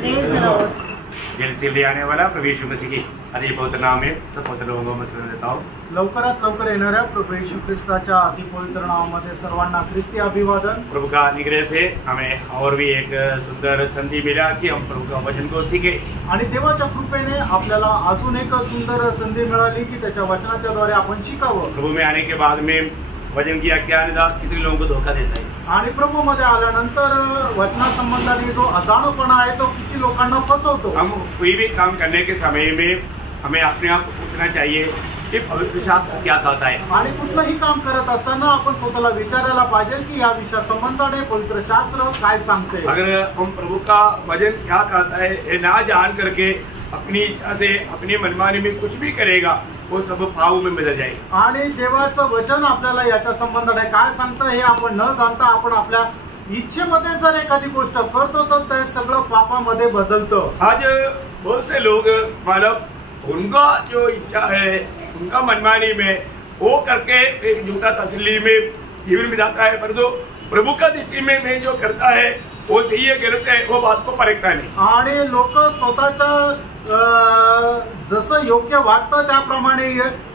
Praise the Lord. जल्द से ले आने वाला प्रभु यीशु मसीह की अति पवित्र नाम में सब पवित्र लोगों में सलाम देता हूँ। लवकरात लवकर येणाऱ्या प्रभू येशू ख्रिस्ताच्या अति पवित्र नावामध्ये सर्वांना ख्रिस्ती अभिवादन। प्रभु का अनुग्रह से हमें और भी एक सुंदर संधि मिला कि हम प्रभु का वचन को सीखे आणि देवाच्या कृपेने आपल्याला अजून एक सुंदर संधी मिळाली की त्याच्या वचनाच्या द्वारे आपण शिकावं। प्रभु में आने के बाद में वचन की आज्ञा कितने लोगों को धोखा देता है आणि प्रभू मध्ये आल्यानंतर वचना संबंधाने जो अजाणपणा आहे तो किती लोकांना फसवतो। हम कोई भी काम करने के समय में हमें अपने आप को पूछना चाहिए कि पवित्र शास्त्र क्या कहता है। आणि कुठलंही काम करत असताना आपण स्वतःला विचारायला पाहिजे की या विषया संबंधाने पवित्र शास्त्र काय सांगते। अगर हम प्रभु का वचन क्या कहता है ये ना जान करके अपनी इच्छा से अपनी मनमानी में कुछ भी करेगा वो सब पाप में बदल जाएगा। आणि देवाचं वचन आपल्याला याच्या संबंधाने काय सांगतं हे आपण न जाणता आपण आपल्या इच्छेमध्ये जर एखादी गोष्ट करतो तर ते सगळं पापामध्ये बदलतं। आज बहुत से लोग मतलब उनका जो इच्छा है उनका मनमानी में वो करके एक झूठा तसल्ली में जीवन बिताता है, परंतु प्रभु का दृष्टि में मैं जो करता है वो सही है गलत है वो बात को परखता नहीं। आणि लोक स्वतःच्या जसं योग्य वाटतं त्याप्रमाणे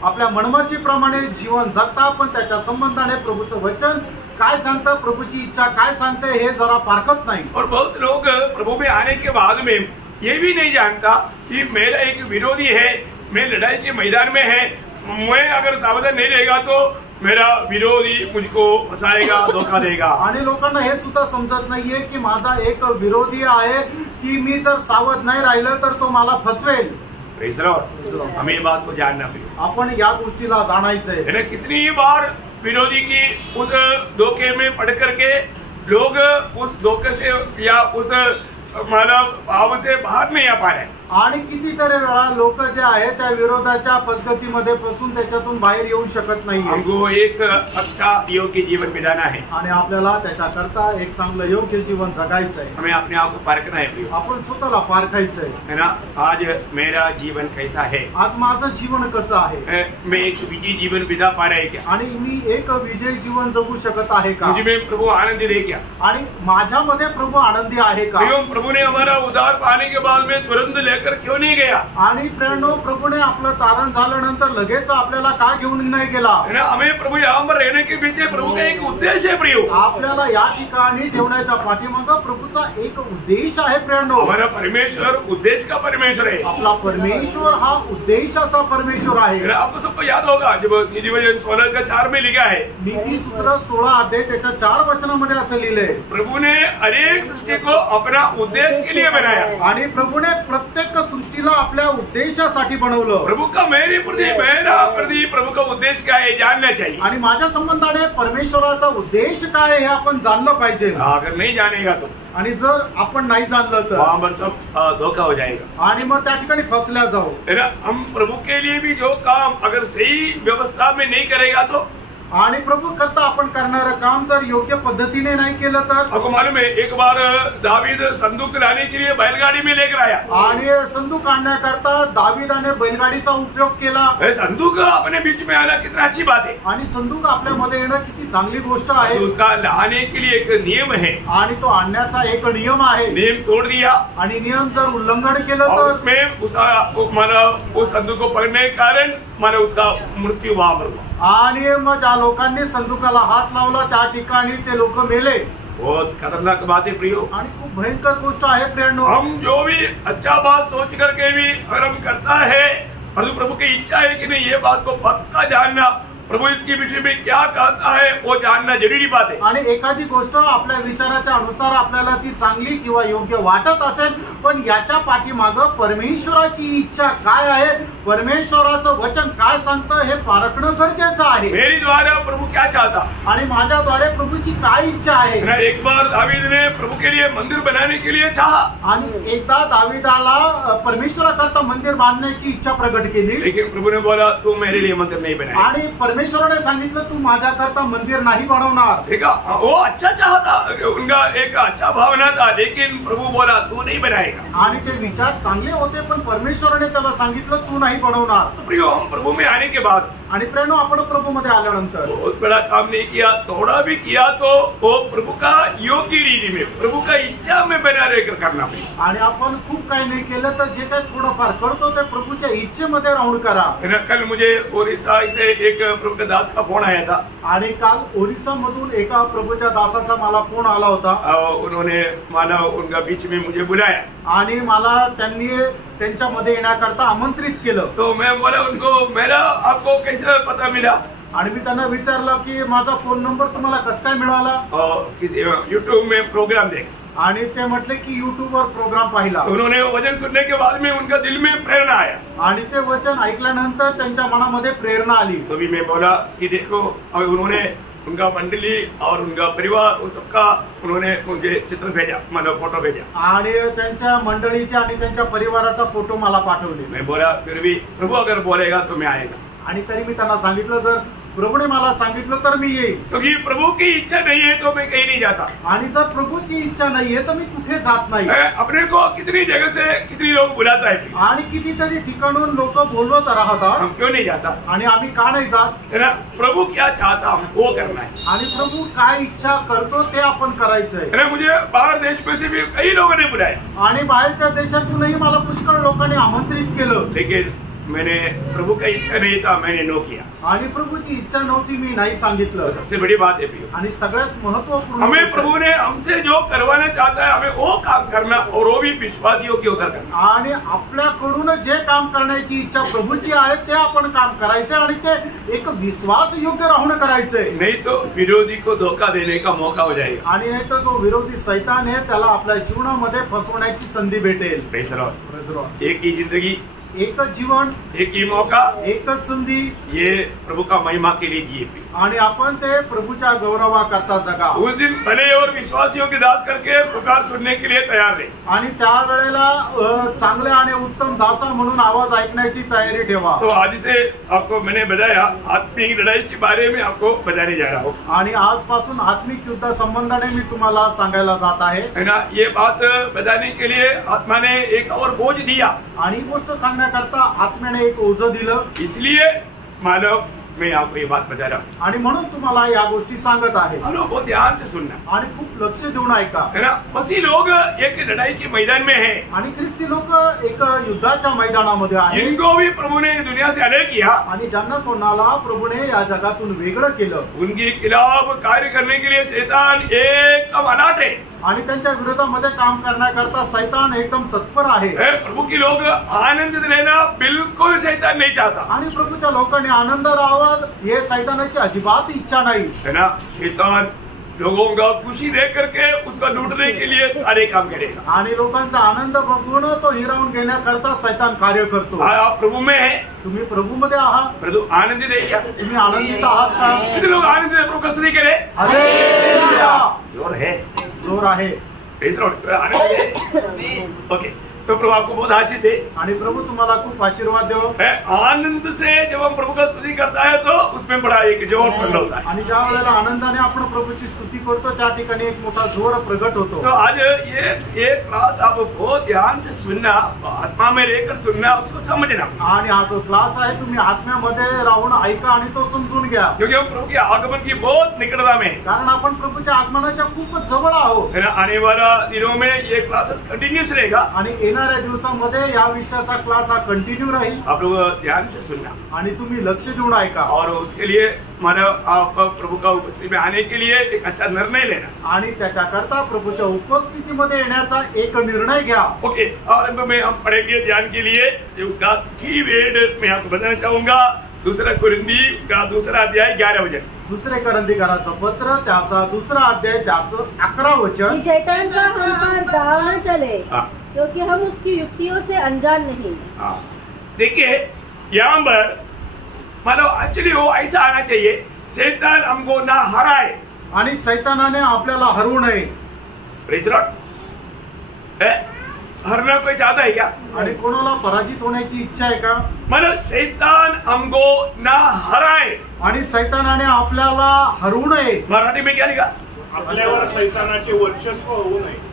आपल्या मनमर्जीप्रमाणे जीवन जगतात, पण त्याच्या संबंधाने प्रभूचं वचन काय सांगतं, प्रभूची इच्छा काय सांगते हे जरा पारखत नाही। और बहुत लोग प्रभु में आने के बाद में ये भी नहीं जानता कि मेरा एक विरोधी है, मैं लड़ाई के मैदान में है, मैं अगर सावधान नहीं रहेगा तो मेरा विरोधी मुझको फसाएगा, धोखा देगा। आणि लोकांना हे सुद्धा समजत नाहीये की माझा एक विरोधी आहे की मी जर सावध नाही राहिलं तर तो मला फसवेल। Praise the Lord. हमें ये बात को जानना पड़ेगा। आपण या गोष्टीला जाणायचंय। कितनी बार विरोधी की उस धोखे में पड़ करके लोग उस धोखे से या उस मतलब भाव से बाहर नहीं आ पा रहे। आणि कितीतरी वेळा लोक जे आहे त्या विरोधाच्या फसगतीमध्ये फसून त्याच्यातून बाहेर येऊ शकत नाही। हमको एक अच्छा योग्य जीवन बिताना है आणि आपल्याला त्याच्याकरता एक चांगलं योग्य जीवन जगायचंय। हमें अपने आप को पारखना है, आपण स्वतःला पारखायचंय है ना। आज मेरा जीवन कैसा है, आज माझं जीवन कसं आहे, मैं एक विजयी जीवन बिता पा रहा है क्या, आणि मी एक विजयी जीवन जगू शकत आहे का, मुझे में प्रभु आनंद दे क्या, आणि माझ्यामध्ये प्रभू आनंदी आहे का। प्रभु ने हमारा उद्धार पाने के बाद में तुरंत लेकर क्यों नहीं गया। आणि फ्रेंडो प्रभूने आपलं तारण झाल्यानंतर लगेच आपल्याला का घेऊन नाही गेला। हमें प्रभु यहाँ पर रहने के पीछे प्रभु का एक उद्देश्य है प्रियो। आपल्याला या ठिकाणी ठेवण्याच्या पाठीमागे प्रभूचा एक उद्देश आहे फ्रेंडो। हमारा परमेश्वर उद्देश्य का परमेश्वर है। आपला परमेश्वर हा उद्देशाचा परमेश्वर आहे। आपको सबको याद होगा जब नीतिवचन 16:4 में लिखा है, नीतिसूत्र 16 अध्याय त्याच्या 4 वचनामध्ये असं लिहिलंय, प्रभु ने हरेक सृष्टि को अपना उद्देश्य के लिए बनाया। आणि प्रभूने प्रत्येक सृष्टीला आपल्या उद्देशासाठी बनवलं। प्रभु का मेरे प्रति प्रभु का उद्देश्य क्या है जानना चाहिए। आणि माझ्या संबंधाने परमेश्वराचा उद्देश काय आहे हे आपण जाणलं पाहिजे। अगर नहीं जानेगा तो आणि जर आपण नाही जाणलं तर वहाँ पर सब धोखा हो जाएगा आणि मग त्या ठिकाणी फसल्या जाऊ। हम प्रभु के लिए भी जो काम अगर सही व्यवस्था में नहीं करेगा तो, आणि प्रभू करता आपण करणारं काम जर योग्य पद्धतीने नाही केलं तर। आपको मालूम है एक बार दावीद संदूक लाने के लिए बैलगाड़ी में लेकर आया, आणि संदूक आणण्याकरता दावीदाने बैलगाडीचा उपयोग केला। संदूक अपने बीच में आना कितना अच्छी बात है, आणि संदूक आपल्यामध्ये येणं किती चांगली गोष्ट आहे। उसका लाने के लिए एक नियम है, आणि तो आणण्याचा एक नियम आहे। नियम तोड़ दिया आणि नियम जर उल्लंघन केलं तर उसमें उस संदूक को पकड़ने के कारण मानो उसका मृत्यू वहां पर हुआ। आणि मग ज्या लोकांनी संदूकाला हात लावला त्या ठिकाणी ते लोक मेले। बहुत खतरनाक बात है प्रियो, आणि खूप भयंकर गोष्ट आहे फ्रेंड। हम जो भी अच्छा बात सोच करके भी अगर हम करता है, प्रभु की इच्छा है कि नहीं ये बात को पक्का जानना, प्रभु इसके विषय में क्या कहता है वो जानना जरूरी बात है। आणि एखादी गोष्ट आपल्या विचाराच्या अनुसार आपल्याला ती चांगली किंवा योग्य वाटत असेल, पण याच्या पाठीमागं परमेश्वराची इच्छा काय आहे, परमेश्वराचं वचन काय सांगतं हे पारखणं गरजेचं आहे। मेरी द्वारा प्रभु क्या चाहता, आणि माझ्याद्वारे प्रभूची काय इच्छा आहे। एक बार दावीद ने प्रभु के लिए मंदिर बनाने के लिए चाहा, आणि एकदा दावीदाला परमेश्वराकरता मंदिर बांधण्याची इच्छा प्रकट केली, लेकिन प्रभु ने बोला तू मेरे लिए मंदिर नहीं बनाएगा। आणि परमेश्वराने सांगितलं तू माझ्याकरता मंदिर नाही बनवणार। देखा वो अच्छा चाहता, उनका एक अच्छा भावना था, लेकिन प्रभु बोला तू नहीं बनाएगा। आणि ते विचार चांगले होते, पण परमेश्वराने त्याला सांगितलं तू नाही बनवणार। प्रियो हम प्रभु में आने के बाद आणि प्रेरणो आपण प्रभूमध्ये आल्यानंतर बहुत बड़ा काम नहीं किया, थोड़ा भी किया तो वो प्रभु का योग्य रीति में, प्रभु का इच्छा में बना रहकर करना। आणि आपण खूप काही नाही केलं तर जे काही थोडंफार करतो ते प्रभूच्या इच्छेमध्ये राहून करा। कल मुझे ओडिशा से एक प्रभु के दास का फोन आया था, आणि काल ओडिशा मधून एका प्रभूच्या दासाचा मला फोन आला होता। उन्होंने माना उनका बीच में मुझे बुलाया आणि मला त्यांनी त्यांच्यामध्ये येण्याकरता आमंत्रित केलं। तो मैं बोला उनको, मेरा आपको कैसे पता मिला? आणि मी त्यांना विचारलं की माझा फोन नंबर तुम्हाला कसं काय मिळाला? यूट्यूब में प्रोग्राम देख। आणि ते म्हटले की YouTube वर प्रोग्राम पाहिला। उन्होंने वचन सुनने के बाद में उनका दिल में प्रेरणा आया आणि ते वचन ऐकल्यानंतर त्यांच्या मनामध्ये प्रेरणा आली। तो भी मैं बोला कि देखो, उन्होंने उनका मंडली और उनका परिवार वो सबका उन्होंने मुझे चित्र भेजा, मतलब फोटो भेजा। आणि त्यांच्या मंडळीचे आणि त्यांच्या परिवाराचा फोटो मला पाठवले। मैं बोला फिर भी प्रभु अगर बोलेगा तो मैं आएगा। आणि तरी मी त्यांना सांगितलं जर प्रभूने मला सांगितलं तर मी येईल, क्योंकि प्रभु की इच्छा नहीं है तो मैं कहीं नहीं जाता। आणि जर प्रभूची इच्छा नाहीये तर मी कुठे जात नाही। अपने को कितनी जगह से कितनी लोग बुलाता है, आणि कितीतरी ठिकाणून लोक बोलवत राहतात, हम क्यों नहीं जाता? आणि आम्ही का नाही जात? है ना, प्रभु क्या चाहता हम वो करना है। आणि प्रभू काय इच्छा करतो ते आपण करायचंय। है ना, मुझे बाहर देश में से भी कई लोगों ने बुलाया, आणि बाहेरच्या देशातूनही मला पुष्कळ लोकांनी आमंत्रित केलं, लेकिन मैंने प्रभु का इच्छा नहीं था, मैंने नो किया। आणि प्रभूची इच्छा नव्हती मी नाही सांगितलं। सबसे बड़ी बात है प्रियो, आणि सगळ्यात महत्वपूर्ण हमें प्रभु ने हमसे जो करवाना चाहता है हमें वो काम करना, और वो भी विश्वासियों के होकर करना। आणि आपल्याकडून जे काम करण्याची इच्छा प्रभूची आहे ते आपण काम करायचं, आणि ते एक विश्वास योग्य राहून करायचंय। नहीं तो विरोधी को धोखा देने का मौका हो जाएगा। आणि नाही तर जो विरोधी शैतान आहे त्याला आपल्या जीवनामध्ये फसवण्याची संधी भेटेल। Praise the Lord. Praise the Lord. एक ही जिंदगी, एकच जीवन, एक ही मौका, एकच संधी, ये प्रभु का महिमा के लिए जिए। आणि आपण ते प्रभूच्या गौरवा करता जगा। उस दिन भले और विश्वासियों की दास करके पुकार सुनने के लिए तैयार रहे, आणि त्यावेळेला चांगले आणि उत्तम दासा म्हणून आवाज ऐकण्याची तयारी ठेवा। तो आज से आपको मैंने बताया आत्मिक लड़ाई के बारे में आपको बताने जा रहा हूँ। आणि आजपासून आत्मिक युद्ध संबंधाने मी तुम्हाला सांगायला जात आहे, है ना। ये बात बताने के लिए आत्मा ने एक और बोझ दिया, आणि गोष्ट सांगण्याकरता आत्म्याने एक ओझं दिलं, इसलिए मानव मैं आपको ये बात बता रहा हूँ। आणि म्हणून तुम्हाला या गोष्टी सांगत आहे। मानव बहुत ध्यान से सुनना, आणि खूप लक्ष देऊन ऐका, है ना। मसीह लोग एक लड़ाई के मैदान में है, आणि ख्रिस्ती लोक एक युद्धाच्या मैदानामध्ये आहेत, जिनको भी प्रभु ने दुनिया से अलग किया, आणि ज्यांना कोणाला प्रभूने या जगातून वेगळं केलं, उनके खिलाफ कार्य करने के लिए शैतान एकदम अलाट है, आणि त्यांच्या विरोधामध्ये काम करण्याकरता शैतान एकदम तत्पर आहे। प्रभु के लोग आनंदित रहना बिल्कुल शैतान नहीं चाहता, आणि प्रभूच्या लोकांनी आनंद राहावा हे शैतानाची अजिबात इच्छा नाही, है ना। शैतान लोगों का खुशी देख करके उसका लूटने के लिए सारे काम करेगा, आणि लोकांचा आनंद बघून तो हिरावून घेण्याकरता शैतान कार्य करतो। आप प्रभु में है, तुम्ही प्रभूमध्ये आहात, प्रभु आनंदित है क्या? तुम्ही आनंदित आहात का? कितने लोग आनंदित है? प्रभु कसं नहीं करे? हालेलुया। जोर है, जोर आहे। Praise Lord. आनंदित है, ओके। तो प्रभु आपको बहुत आशीष दे, आणि प्रभू तुम्हाला खूप आशीर्वाद देव। आनंद से जब हम प्रभु का स्तुति करता है तो उसमें बड़ा एक जोर प्रकट होता है, आणि ज्या वेळेला आनंदाने आपण प्रभूची स्तुती करतो त्या ठिकाणी एक मोठा जोर प्रगट होतो। तो आज ये क्लास आप बहुत ध्यान से सुनना, आत्मा में रहकर सुनना, उसको समझना। आणि हा जो क्लास आहे तुम्ही आत्म्यामध्ये राहून ऐका आणि तो समजून घ्या, क्योंकि हम प्रभु के आगमन की बहुत निकटता में है, कारण आपण प्रभूच्या आगमनाच्या खूपच जवळ आहोत, है ना। आने वाला दिनों में ये क्लासेस कंटिन्यूस रहेगा, आणि येणाऱ्या दिवसांमध्ये या विषयाचा क्लास हा कंटिन्यू राहील। आप लोग ध्यान से सुनना, आणि तुम्ही लक्ष देऊन ऐका, और उसके लिए हमारा आप प्रभु का उपस्थिति में आने के लिए एक अच्छा निर्णय लेना, आणि त्याच्याकरता प्रभूच्या उपस्थितीमध्ये येण्याचा एक निर्णय घ्या। ओके। और हम पढ़ेंगे ध्यान के लिए की वेड मैं आपको बताना चाहूंगा, दूसरा कुरिन्दी का दूसरा अध्याय 11 वचन। दुसरे करंदीकराचं पत्र त्याचा दुसरा अध्याय त्याचं 11 वचन। शैतान का हम पर दाव न चले, हाँ। क्योंकि हम उसकी युक्तियों से अनजान नहीं। हाँ, देखिए यहाँ पर मतलब एक्चुअली वो ऐसा आना चाहिए, शैतान हमको ना हराए, आणि शैतानाने आपल्याला हरवू नये। Praise Lord. हरना कोई चाहता है क्या? आणि कोणाला पराजित होण्याची इच्छा आहे का? मतलब शैतान हमको ना हराए, आणि शैतानाने आपल्याला हरवू नये। मराठी में क्या लिखा? आपल्यावर शैतानाचे वर्चस्व होऊ नये।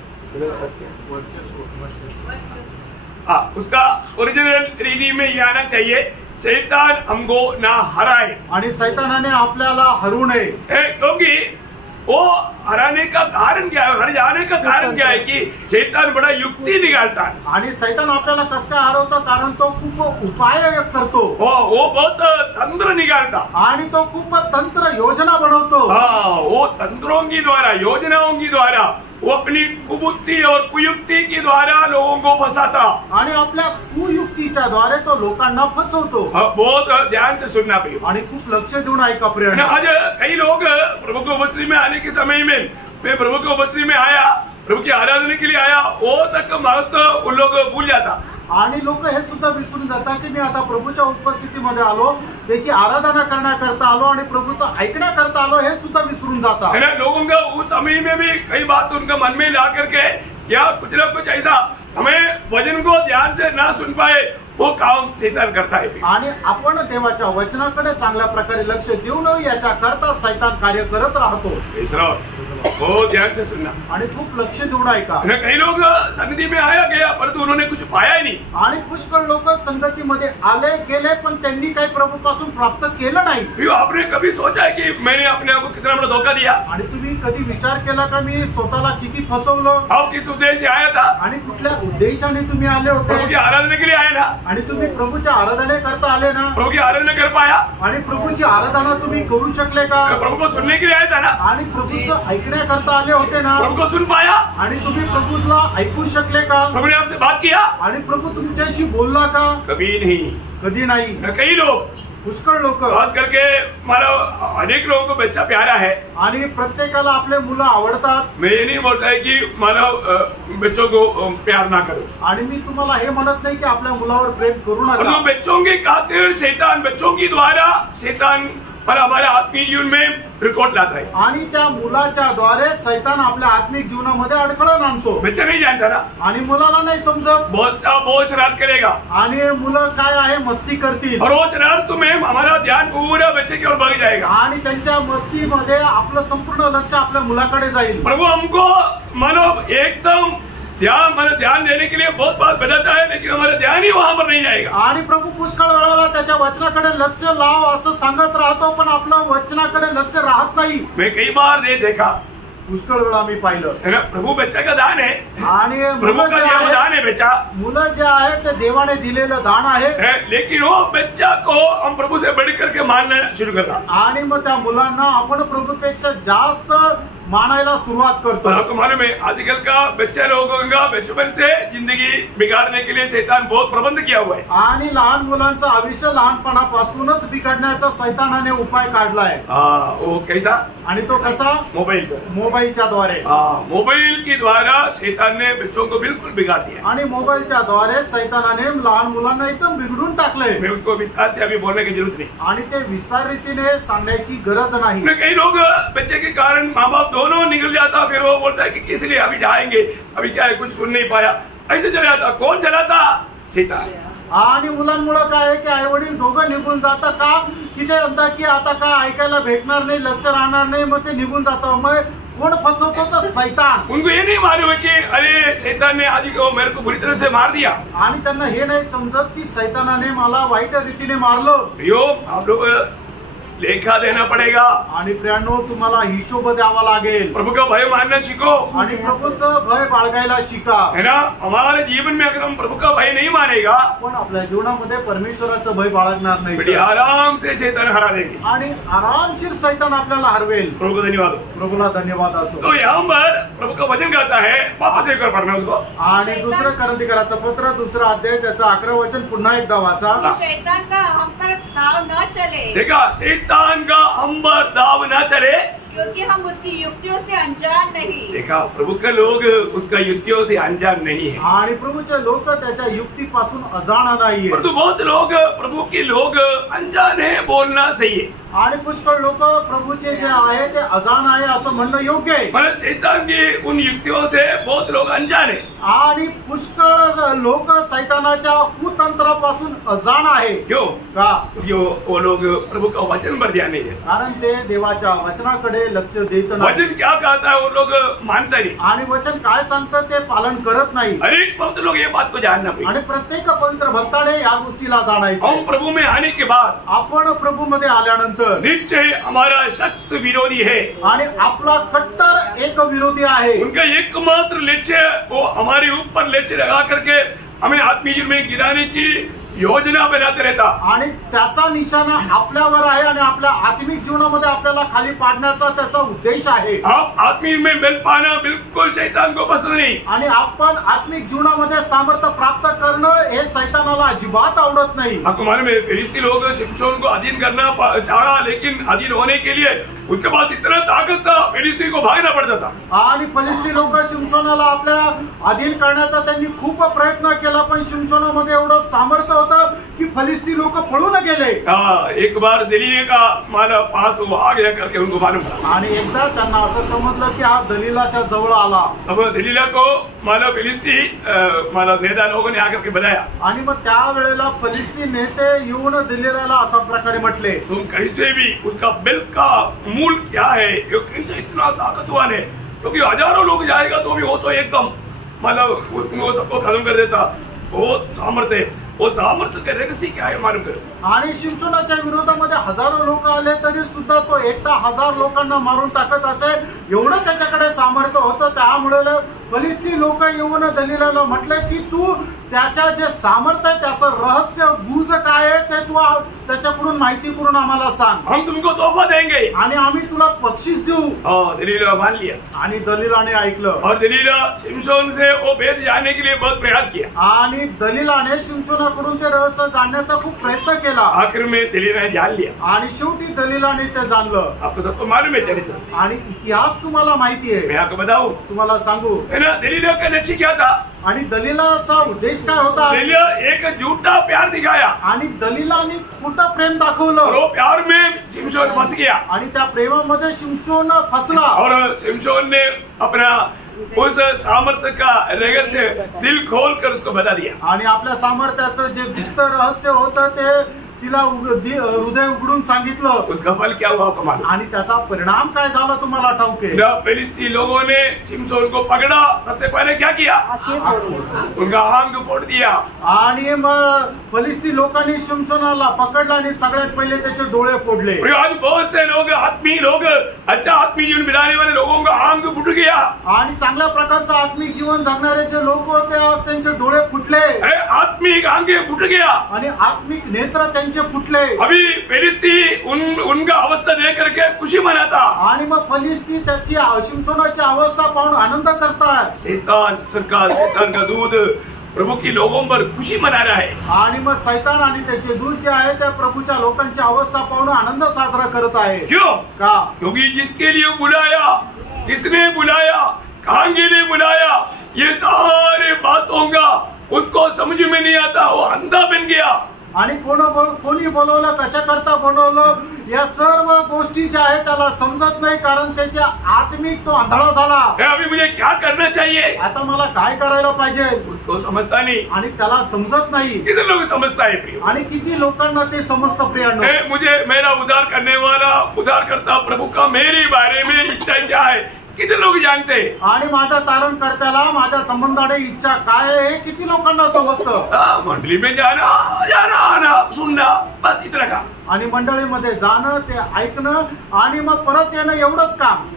हाँ, उसका ओरिजिनल रीडिंग में ये आना चाहिए, शैतान हमको ना हराए, आणि सैतानाने आपल्याला हरू नये. क्योंकि वो हराने का कारण क्या है, हर जाने का कारण क्या है कि शैतान बड़ा युक्ति निकालता है. आणि सैतान आपल्याला कसं काय हरवतो, कारण तो खूप उपाय करतो. वो बहुत तंत्र निकालता, आणि तो खूप तंत्र योजना बनवतो. हाँ, वो तंत्रों की द्वारा, योजनाओं की द्वारा, वो अपनी कुबुद्धि और कुयुक्ति के द्वारा लोगों को फंसाता. आणि आपल्या कुयुक्तीच्या द्वारे तो लोकांना फसवतो. बहुत ध्यान से सुनना भाई. आणि खूप लक्ष देऊन ऐका प्रिय. आज कई लोग प्रभु की उपस्थिति में आने के समय में, मैं प्रभु की उपस्थिति में आया, प्रभु की आराधना के लिए आया, वो तक महत्व उन लोग भूल जाता. आणि लोक हे सुद्धा विसरून जातात की मी आता प्रभूच्या उपस्थितीमध्ये आलो, त्याची आराधना करण्याकरता आलो आणि प्रभूचं ऐकण्याकरता आलो, हे सुद्धा विसरून जातात. लोगों का उस समय में भी कई बात उनका मन में ला करके या कुछ ना कुछ ऐसा हमें वचन को ध्यान से ना सुन पाए, वो काम शैतान करता है. आणि आपण देवाच्या वचनाकडे चांगल्या प्रकारे लक्ष देऊ नये याच्या करता शैतान कार्य करत राहतो. वो ध्यान से सुनना. आणि खूप लक्ष देऊन ऐका. कई लोग संगति में आया गया परंतु उन्होंने कुछ पाया ही नहीं. आणि पुष्कळ लोक संगतीमध्ये आले गेले पण त्यांनी काही प्रभूपासून प्राप्त केलं नाही. आपने कभी सोचा है कि मैंने अपने आप को कितना बड़ा धोखा दिया? आणि तुम्ही कधी विचार केला का मी स्वतःला किती फसवलं? आप किस उद्देश्य से आया था? आणि कुठल्या उद्देशाने तुम्ही आले होते? प्रभु की आराधना के लिए आए ना. आणि तुम्ही प्रभूच्या आराधने करता आले ना. प्रभु की आराधना कर पाया? आणि प्रभूची आराधना तुम्ही करू शकले का? प्रभु को सुनने के लिए आया था ना. आणि प्रभूचं ऐकण्याकरता आले होते ना. प्रभु को सुन पाया? आणि तुम्ही प्रभूला ऐकू शकले का? प्रभु ने आपसे बात किया? आणि प्रभू तुमच्याशी बोलला का? कभी नहीं. कधी नाही. कई लोग, पुष्कळ लोक, खास करके मला अनेक लोगों को बच्चा प्यारा है. आणि प्रत्येकाला आपले मुलं आवडतात. मैं ये नहीं बोलता है कि मानव बच्चों को प्यार ना करो. आणि मी तुम्हाला हे म्हणत नाही की आपल्या मुलावर प्रेम करू नका. बच्चों के खातिर शैतान, बच्चों की द्वारा शैतान पर हमारे आत्मिक जीवन में रिकॉर्ड लाता है. आणि त्या मुलाच्या द्वारे शैतान आपल्या आत्मिक जीवनामध्ये अडखळण आणतो. बच्चा नहीं जानता ना. आणि मुलाला नाही समजत. बहुत शरारत करेगा. आणि मुलं काय आहे मस्ती करतील. और वो शरारत में हमारा ध्यान पूरा बच्चे की ओर भाग जाएगा. आणि त्यांच्या मस्तीमध्ये आपलं संपूर्ण लक्ष आपल्या मुलाकडे जाईल. प्रभु हमको मानो एकदम ध्यान देने के लिए बहुत बात बताता है, लेकिन हमारा ध्यान ही वहाँ पर नहीं जाएगा. आणि प्रभू पुष्कळ वेळेला त्याच्या वचनाकडे लक्ष लाव असं सांगत राहतो, पण आपलं वचनाकडे लक्ष राहत नाही. मैं कई बार देखा, पुष्कळ वेळा मी पाहिलं. प्रभु बच्चा का दान है. आणि प्रभु का दान है बच्चा. मुलं जे आहे ते देवाने दिलेलं दान आहे. लेकिन वो बच्चा को हम प्रभु से बढ़ करके मानना शुरू करता. आणि मग त्या मुलांना आपण प्रभूपेक्षा जास्त मानायला सुरुवात करतो. आपको मालूम है आजकल का बच्चा लोगों का बचपन से जिंदगी बिगाड़ने के लिए शैतान बहुत प्रबंध किया हुआ है. आणि लहान मुलांचं आयुष्य लहानपणापासूनच बिघडण्याचा शैतानाने उपाय काढलाय. वो कैसा? आणि तो कसा? मोबाईलच्या द्वारे. मोबाइल के द्वारा शैतान ने बच्चों को बिल्कुल बिगाड़ दिया. आणि मोबाईलच्या द्वारे शैतानाने लहान मुलांना एकदम बिघडून टाकलंय. मैं उसको विस्तार से अभी बोलने की जरूरत नहीं. आणि ते विस्तार रीतीने सांगण्याची गरज नाही. कई लोग बच्चे के कारण माँ बाप दोनों निकल जाता, फिर वो बोलता है कि किस लिए अभी जाएंगे, अभी क्या है कुछ सुन नहीं पाया, ऐसे चला जाता. कौन चलाता? शैतान. आणि मुलांमुळे काय आहे की आई वडील दोघं निघून जातात का की ते म्हणतात की आता काय ऐकायला भेटणार नाही, लक्ष राहणार नाही, मग ते निघून जातं. मग कोण फसवतो? तर शैतान. उनको ये नहीं मालूम है कि अरे शैतान ने आज मेरे को बुरी तरह से मार दिया. आणि त्यांना हे नाही समजत की शैतानाने मला वाईट रीतीने मारलं. यो आप लोग लेखा देना पड़ेगा. आणि प्रियांनो तुम्हाला हिशोब द्यावा लागेल. प्रभु का भय मानना सीखो. आणि प्रभूचं भय बाळगायला शिका. है ना. हमारे जीवन में अगर हम प्रभु का भय नहीं मानेगा, पण आपल्या जीवनामध्ये परमेश्वराचं भय बाळगणार नाही, बड़ी आराम से शैतान हरा देंगे. आणि आरामशीर शैतान आपल्याला हरवेल. प्रभु को धन्यवाद. प्रभूला धन्यवाद असो. तो यहाँ पर प्रभु का वचन कहता है, वापस एक बार पढ़ना उसको. आणि दुसरं करंथीकराचं पत्र 2 अध्याय त्याचं 11 वचन पुन्हा एकदा वाचा. शैतान का हम पर दाव न चले. देखा, शैतान का हम पर दाव न चले, क्योंकि हम उसकी युक्तियों से अनजान नहीं. देखा, प्रभु के लोग उसका युक्तियों से अनजान नहीं है. आणि प्रभूचे लोक त्याच्या युक्तीपासून अजाण नाहीये. परंतु बहुत लोग, प्रभु के लोग अनजान है बोलना सही है. आणि पुष्कळ लोक प्रभूचे जे आहे ते अजाण आहे असं म्हणणं योग्य आहे. मतलब शैतान की उन युक्तियों से बहुत लोग अनजान है. आणि पुष्कळ लोक सैतानाच्या कुतंत्रापासून अजाण आहे क्यों? का? जो वो लोग प्रभु का वचन पर ध्यान नहीं देते। कारण ते देवाच्या वचनाकडे लक्ष देत नाही वचन क्या कहता है वो लोग मानता नहीं। आणि वचन काय सांगतं ते पालन करत नाही हर एक भक्त लोग ये बात को जानना आणि पड़ेगा। प्रत्येक पवित्र भक्ताने या गोष्टीला जाणायचं हम प्रभु में आने के बाद आपण प्रभू मध्ये आल्यानंतर निश्चय हमारा सख्त विरोधी है। आणि आपला कट्टर एक विरोधी आहे उनका एकमात्र लक्ष्य वो हमारे ऊपर लक्ष्य लगा करके हमें आत्मीय जीवन में गिराने की योजना बनाते रहता। आणि त्याचा निशाणा आपल्यावर आहे आणि आपल्या आत्मिक जीवनामध्ये आपल्याला खाली पाडण्याचा त्याचा उद्देश आहे। आप आत्मीय में बल पाना बिल्कुल शैतान को पसंद नहीं। आणि आपण आत्मिक जीवनामध्ये सामर्थ्य प्राप्त करणं हे शैतानाला अजिबात आवडत नाही। आपको मालूम है फिलिस्ती लोग शिमशोन को अधीन करना चाहा, लेकिन अधीन होने के लिए उसके पास इतना ताकत था फिलिस्ती को भागना पड़ता था। आणि फिलिस्ती लोक शिमशोनाला आपल्या अधीन करण्याचा त्यांनी खूप प्रयत्न केला, पण शिमशोनामध्ये एवढं सामर्थ्य होतं की फिलिस्ती लोक पळून गेले। एक बार दलीले का माला पास वो आ गया करके उनको मालूम पड़ा। आणि एकदा त्यांना असं समजलं की हा दलीलाच्या जवळ आला। अब दलीला को माला फिलिस्ती माला नेता लोगों ने आकर के बताया। आणि मग त्यावेळेला फिलिस्ती नेते येऊन दलीलाला अशा प्रकारे म्हटले, तुम कैसे भी उसका बिल का मूल क्या है, ये कैसे इतना ताकतवान है, क्योंकि हजारों लोग जाएगा तो भी वो तो एकदम मतलब वो सबको खत्म कर देता। बहुत सामर्थ्य है, वो सामर्थ्य का रहस्य क्या है मालूम करो। आणि शिमशोनाच्या विरोधामध्ये हजारो लोक आले तरी सुद्धा तो एकटा 1000 लोकांना मारून टाकत असे, एवढं त्याच्याकडे सामर्थ्य होतं। त्यामुळे फिलिस्ती लोक येऊन दलीलाला म्हटले की तू त्याच्या जे सामर्थ्य आहे त्याचं रहस्य गुज काय आहे ते तू त्याच्याकडून माहिती करून आम्हाला सांग, हम तुमको तोहफा देंगे आणि आम्ही तुला बक्षीस देऊ। दलीला मान लिया आणि दलीलाने ऐकलं और दलीला शिमशोन से वो भेद जाने के लिए बहुत प्रयास किया। आणि दलीलाने शिमशोनाकडून ते रहस्य जाणण्याचा खूप प्रयत्न केला। आखिर में दलीला ने जान लिया आणि शेवटी दलीलाने ते जाणलं। आपको सबको मालूम है चरित्र, आणि इतिहास तुम्हाला माहिती आहे, मैं आपको बताऊं तुम्हाला सांगू। है ना। दलीला का लक्ष्य क्या था? आणि दलीलाचा उद्देश काय होता? दलीला एक झूठा प्यार दिखाया आणि दलीलाने खोटं प्रेम दाखवलं, और वो प्यार में शिमशोन फंस गया आणि त्या प्रेमामध्ये शिमशोन फसला। और शिमशोन ने अपना उस सामर्थ्य का रहस्य दिल खोल कर उसको बता दिया। आणि आपल्या सामर्थ्याचं जे गुप्त रहस्य होतं ते तिला हृदय उघडून सांगितलं। उसका फल क्या हुआ कमाल। आणि त्याचा परिणाम काय झाला तुम्हाला ठाऊक आहे? जब फिलिस्ती लोगों ने शिमशोन को पकड़ा, सबसे पहले क्या किया? उनका आंग फोड़ दिया। आणि मग फिलिस्ती लोकांनी शिमशोनाला पकडला आणि सगळ्यात पहिले त्याचे डोळे फोडले। आज बहुत से लोग आत्मीय लोग अच्छा आत्मीय जीवन बिताने वाले लोगों का आंग फुट गया। आणि चांगल्या प्रकारचं आत्मिक जीवन जगणारे जे लोक होते आज त्यांचे डोळे फुटले, आत्मिक आंगे फुट गया आणि आत्मिक नेत्र त्यांचे फुटले। अभी फिलिस्ती उनका अवस्था देख करके खुशी मनाता। आणि मग फिलिस्ती त्याची शिमशोनाची अवस्था पाहून आनंद करतात। शैतान सरकार, शैतान का दूध प्रभु की लोगों पर खुशी मना रहा है। आणि मग शैतान आणि त्याचे दूत जे आहे त्या प्रभूच्या लोकांची अवस्था पाहून आनंद साजरा करत आहे। क्यों? का? क्योंकि जिसके लिए बुलाया, किसने बुलाया, कहां के लिए बुलाया, ये सारे बातों का उसको समझ में नहीं आता, वो अंधा बन गया। आणि कोणी बोलवलं, कशा करता बोलवलं, या सर्व गोष्टी ज्या आहेत त्याला समजत नाही, कारण त्याच्या आत्मिक तो आंधळा झाला। अभी मुझे क्या करना चाहिए, आता मला काय करायला पाहिजे, उसको समझता नहीं। आणि त्याला समजत नाही। कितने लोग समझता है प्रिय? आणि किती लोकांना ते समजतं प्रियांनो? मुझे मेरा उद्धार करने वाला उद्धार करता प्रभु का मेरे बारे में इच्छा क्या है, किती लोग जानते? आणि माझ्या तारण करत्याला माझ्या संबंधाने इच्छा काय आहे हे किती लोकांना समजतं? मंडली में जाना जाना आना सुनना, बस इतना काम। आणि मंडळीमध्ये जाणं, ते ऐकणं आणि मग परत येणं, एवढंच काम।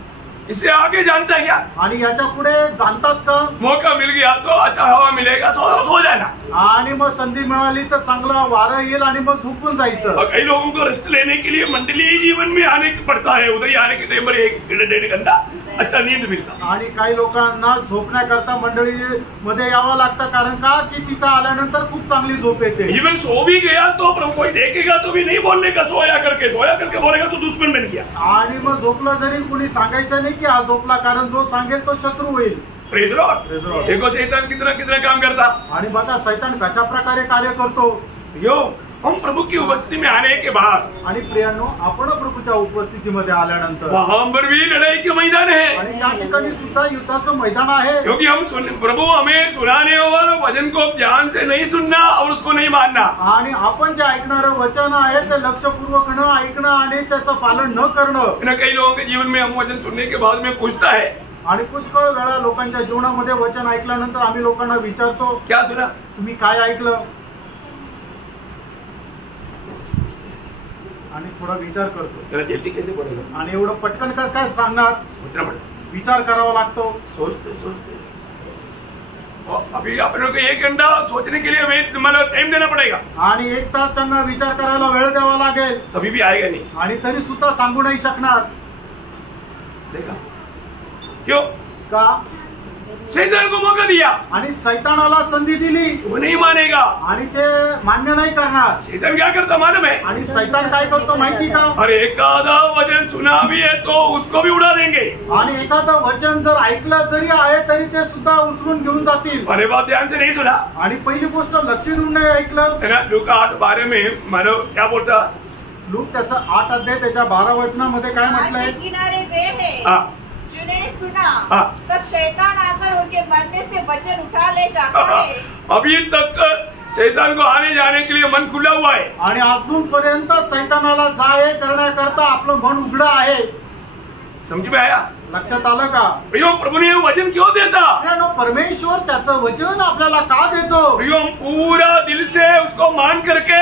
इससे आगे जानता है क्या? आणि याच्या पुढे जाणतात का? मौका मिल गया तो अच्छा हवा मिलेगा, सो जाना। आणि मग संधी मिळाली तर चांगला वारं येईल आणि मग झोपून जायचं। और कई लोगों को रेस्ट लेने के लिए मंडलीय जीवन में आने पड़ता है, उधर ही आने के टाइम पर 1-1.5 घंटा अच्छा नींद मिलता। आणि काही लोकांना झोपण्याकरता मंडळीमध्ये यावं लागतं, कारण का की तिथं आल्यानंतर खूप चांगली झोप येते। इवन सो भी गया तो प्रभु कोई देखेगा तो भी नहीं बोलने का, सोया करके बोलेगा तो दुश्मन बन गया। आणि मग झोपलं जरी कुणी सांगायचं नाही की हा झोपला, कारण जो सांगेल तो शत्रू होईल। Praise Lord. देखो शैतान कितना काम करता। आणि बघा शैतान कशा प्रकारे कार्य करतो। यो हम प्रभु की उपस्थिति में आने के बाद आणि प्रियांनो, आपण प्रभूच्या उपस्थितीमध्ये आल्यानंतर वहां पर भी लड़ाई के मैदान है, आणि त्या ठिकाणी सुद्धा युद्धाचं मैदान आहे. क्योंकि प्रभु हमें सुनाने वाले वचन को ध्यान से नहीं सुनना और उसको नहीं मानना. आणि आपण जे ऐकणारं वचन आहे ते लक्षपूर्वक न ऐकणं आणि त्याचं पालन न करणं. कई लोगों के जीवन में हम वचन सुनने के बाद में पूछता है, आणि पुष्कळ वेळा लोकांच्या जीवनामध्ये वचन ऐकल्यानंतर आम्ही लोकांना विचारतो, क्या सुना, तुम्ही काय ऐकलं? आणि थोडा विचार करतो. जरा जल्दी कैसे पड़ेगा, आणि एवढं पटकन कसं काय सांगणार? सोचना पड़ेगा, विचार करावा लागतो. सोचते और अभी अपने को 1 घंटा सोचने के लिए हमें मतलब टाइम देना पड़ेगा. आणि 1 तास त्यांना विचार करायला वेळ द्यावा लागेल. कभी भी आएगा नहीं. आणि तरी सुद्धा सांगू नाही शकणार. देखा क्यों? का? शैतान को मौका दिया आणि सैतानाला संधी दिली, वो नहीं मानेगा. आणि ते मान्य नाही करणार. शैतान क्या करता मालूम है? आणि सैतान काय करतो माहिती का? और एखादा वचन सुना भी है तो उसको भी उड़ा देंगे. आणि एखादं वचन जर ऐकलं जरी आहे तरी ते सुद्धा उचलून घेऊन जातील. अरे बात ध्यान से नहीं सुना. आणि पहिली गोष्ट लक्ष देऊन नाही ऐकलं. है ना, लूका 8:12 में मानो क्या बोलता, लूक त्याचा 8 अध्याय त्याच्या 12 वचनामध्ये काय म्हटलंय? किनारे वे है हाँ. जिन्होंने सुना, हाँ. तब शैतान आकर उनके मन में से वचन उठा ले जाता है. अभी तक शैतान को आने जाने के लिए मन खुला हुआ है. आणि अजूनपर्यंत सैतानाला जाय करण्याकरता आपलं मन उघडं आहे. समझ में आया? लक्षात आलं का? प्रियो, प्रभु ने वचन क्यों देता? प्रियानो, परमेश्वर त्याचं वचन आपल्याला का देतो? प्रियो, पूरा दिल से उसको मान करके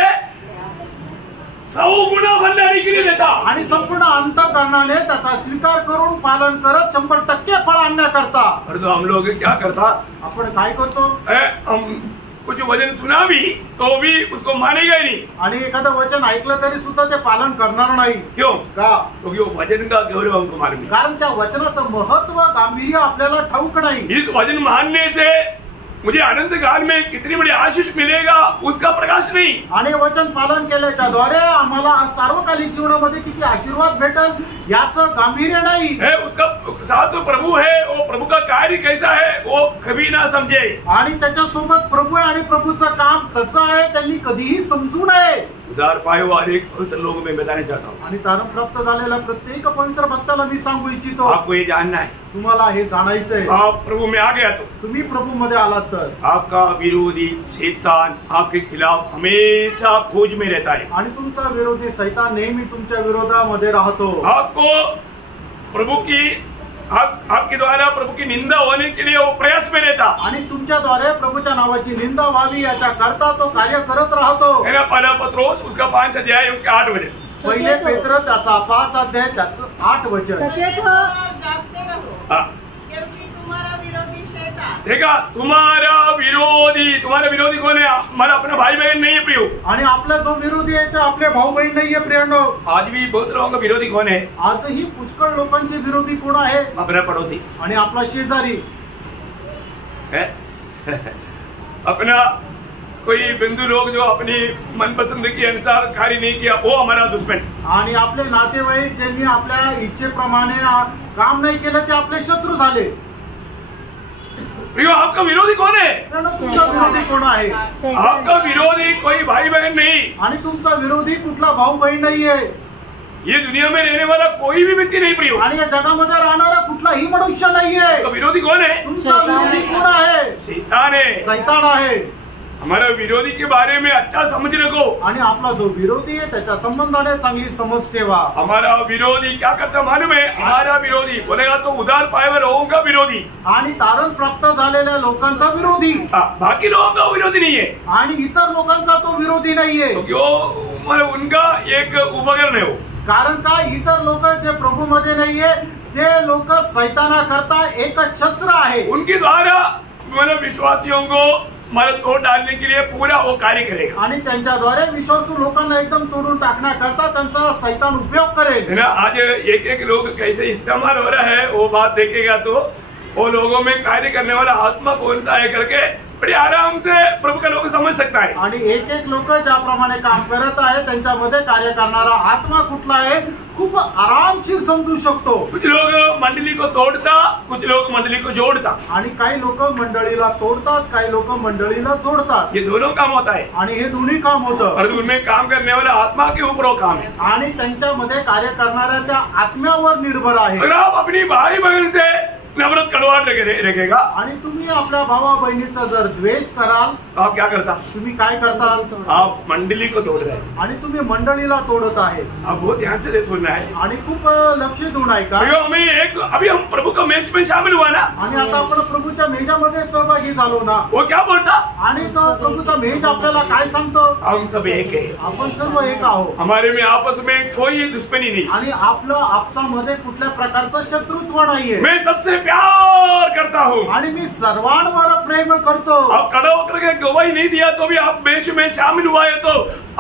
100 गुना भंडारी के लिए देता. आणि संपूर्ण अंतःकरणाने त्याचा स्वीकार करून पालन करत 100% फळ आणण्याकरता. और तो हम लोग क्या करता, आपण काय करतो? हम कुछ वचन सुना भी तो भी उसको मानेगा ही नहीं. आणि एखादं वचन ऐकलं तरी सुद्धा ते पालन करणार नाही. क्यों? का? क्योंकि वो वचन का गौरव हमको मालूम है. कारण त्या वचनाचं महत्व, गांभीर्य आपल्याला ठाऊक नाही. इस वचन मानने से मुझे अनंत काल में कितनी बड़ी आशीष मिलेगा उसका प्रकाश नहीं. आणि वचन पालन केल्याच्या द्वारे आम्हाला सार्वकालिक जीवनामध्ये किती आशीर्वाद भेटल याचं गांभीर्य नाही. है उसका साथ तो प्रभु है, वो प्रभु का कार्य कैसा है वो कभी ना समझे. आणि त्याच्यासोबत प्रभू आहे आणि प्रभूचं काम कसं आहे त्यांनी कधीही समजू नये. उद्धार पाए हुए हर एक पवित्र लोगों में बताना चाहता हूँ. आणि तारण प्राप्त झालेल्या प्रत्येक पवित्र भक्ताला मी सांगू इच्छितो, आपको ये जानना है, तुम्हाला हे जाणायचंय. आप प्रभु में आ गया तो तुम्ही प्रभू मध्ये आलात तर आपका विरोधी शैतान आपके खिलाफ हमेशा खोज में रहता है. आणि तुमचा विरोधी सैतान नेहमी तुमच्या विरोधामध्ये राहतो. आपको प्रभु की आपके द्वारा प्रभु की निंदा होने के लिए वो प्रयास में रहता. आणि तुमच्याद्वारे प्रभूच्या नावाची निंदा व्हावी याच्या करता तो कार्य करत राहतो. है ना, पहला पत्रोस उसका 5 अध्याय उसके 8 वचन. पहिले पेत्र त्याचा 5 अध्याय त्याचं 8 वचन. सचेत हो, जागते रहो, हाँ. क्योंकि तुम्हारा विरोधी शैतान देखा, तुम्हारा विरोधी कौन है? हमारा अपना भाई बहन नहीं है प्रियो. आणि आपला जो विरोधी आहे ते आपले भाऊ बहीण नाहीये प्रियांनो. आज भी बहुत लोगों का विरोधी कौन है? आजही पुष्कळ लोकांचे विरोधी कोण आहे? अपना पड़ोसी आणि आपला शेजारी है. अपना कोई बंधु लोग जो अपनी मनपसंद के अनुसार कार्य नहीं किया वो हमारा दुश्मन. आणि आपले नातेवाईक ज्यांनी आपल्या इच्छेप्रमाणे काम नाही केलं ते आपले शत्रू झाले. प्रियो, आपका विरोधी कौन है? तुमचा विरोधी कोण आहे? आपका विरोधी कोई भाई बहन नहीं. आणि तुमचा विरोधी कुठला भाऊ बहीण नाहीये. ये दुनिया में रहने वाला कोई भी व्यक्ति नहीं प्रियो. आणि या जगामध्ये राहणारा कुठलाही मनुष्य नाहीये. आपका विरोधी कौन है? तुमचा विरोधी कोण आहे? शैतान है. सैतान आहे. हमारा विरोधी के बारे में अच्छा समझ रखो. आणि आपला जो विरोधी आहे त्याच्या संबंधाने चांगली समज ठेवा. हमारा विरोधी क्या करता मालूम है? हमारा विरोधी बोलेगा तो उधार पाए हुए लोगों का विरोधी. आणि तारण प्राप्त झालेल्या लोकांचा विरोधी. बाकी लोगों का विरोधी नहीं है. आणि इतर लोकांचा तो विरोधी नाहीये. मतलब उनका एक उपकरण है वो. कारण का? इतर लोक जे प्रभू मध्ये नाहीये ते लोक सैताना करता एक शस्त्र आहे. उनके द्वारा मतलब विश्वासियों को मतलब तोड़ डालने के लिए पूरा वो कार्य करेगा. आणि त्यांच्याद्वारे विश्वासू लोकांना एकदम तोडून टाकण्याकरता त्यांचा सैतान उपयोग करेल. है ना, आज एक लोग कैसे इस्तेमाल हो रहा है वो बात देखेगा तो वो लोगों में कार्य करने वाला आत्मा कौन सा है करके बड़ी आराम से प्रभु का लोग समझ सकता है। आणि एक एक लोक ज्याप्रमाणे काम करत आहे त्यांच्यामध्ये कार्य करणारा आत्मा कुठला आहे खूप आरामशीर समजू शकतो। कुछ लोग मंडली को तोड़ता, कुछ लोग मंडली को जोड़ता, आणि काही लोक मंडळीला तोडतात, काही लोक मंडळीला जोडतात। ये दोनों काम होता है आणि हे दोन्ही काम होतं। और उनमें काम करने वाले आत्मा के ऊपर वो काम है। आणि त्यांच्यामध्ये कार्य करणाऱ्या त्या आत्म्यावर निर्भर आहे। अगर आप अपनी भाई बहन से नफरत कड़वाहट रखेगा, आणि तुम्ही आपल्या भावा बहिणीचा जर द्वेष कराल तो आप क्या करता? तुम्ही काय करताल? आप मंडली को तोड़ रहे हैं। आणि तुम्ही मंडळीला तोडत आहे। आप बहुत ध्यान से सुनना है। आणि खूप लक्ष देऊन ऐका। अभी हम प्रभु का मेज में शामिल हुआ ना, आणि आता आपण प्रभूच्या मेजामध्ये सहभागी झालो ना, वो क्या बोलता? आणि तो प्रभूचा मेज आपल्याला काय सांगतो? हम सब एक है, आपण सर्व एक आहोत। हमारे में आपस में कोई दुश्मनी नहीं, आणि आपलं आपसामध्ये कुठल्या प्रकारचं शत्रुत्व नाहीये। मैं सबसे प्यार करता हूँ। आणि मी सर्वांवर प्रेम करतो। आप खड़ा होकर के गवाही नहीं दिया तो भी आप मेज में शामिल हुआ है, तो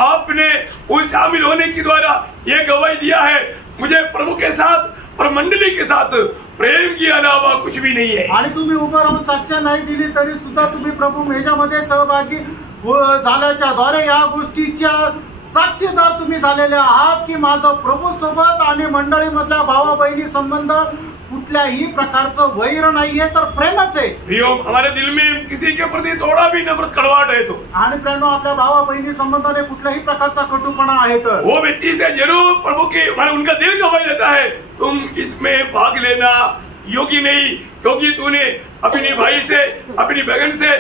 आपने उस शामिल होने के द्वारा ये गवाही दिया है मुझे प्रभु के साथ और मंडली के साथ प्रेम के अलावा कुछ भी नहीं है। आणि तुम्ही उभं राहून साक्ष नाही दिली तरी सुद्धा तुम्ही प्रभू मेजामध्ये सहभागी झाल्याच्या द्वारे या गोष्टीच्या साक्षीदार तुम्ही झालेले आहात की माझं प्रभू सोबत आणि मंडळीमधल्या भावा बहिणी संबंध कुठल्याही प्रकारचं वैर नाहीये तर प्रेमच आहे। हमारे दिल में किसी के प्रति थोड़ा भी नफरत कड़वाहट है तो, आणि प्रेरणा आपल्या भावा बहिणी संबंधाने कुठल्याही प्रकारचा कटुपणा आहे तर वो व्यक्ति से जरूर प्रभु के उनका दिल गवाही देता है तुम इसमें भाग लेना योग्य नहीं, क्योंकि तूने अपनी भाई से अपनी बहन से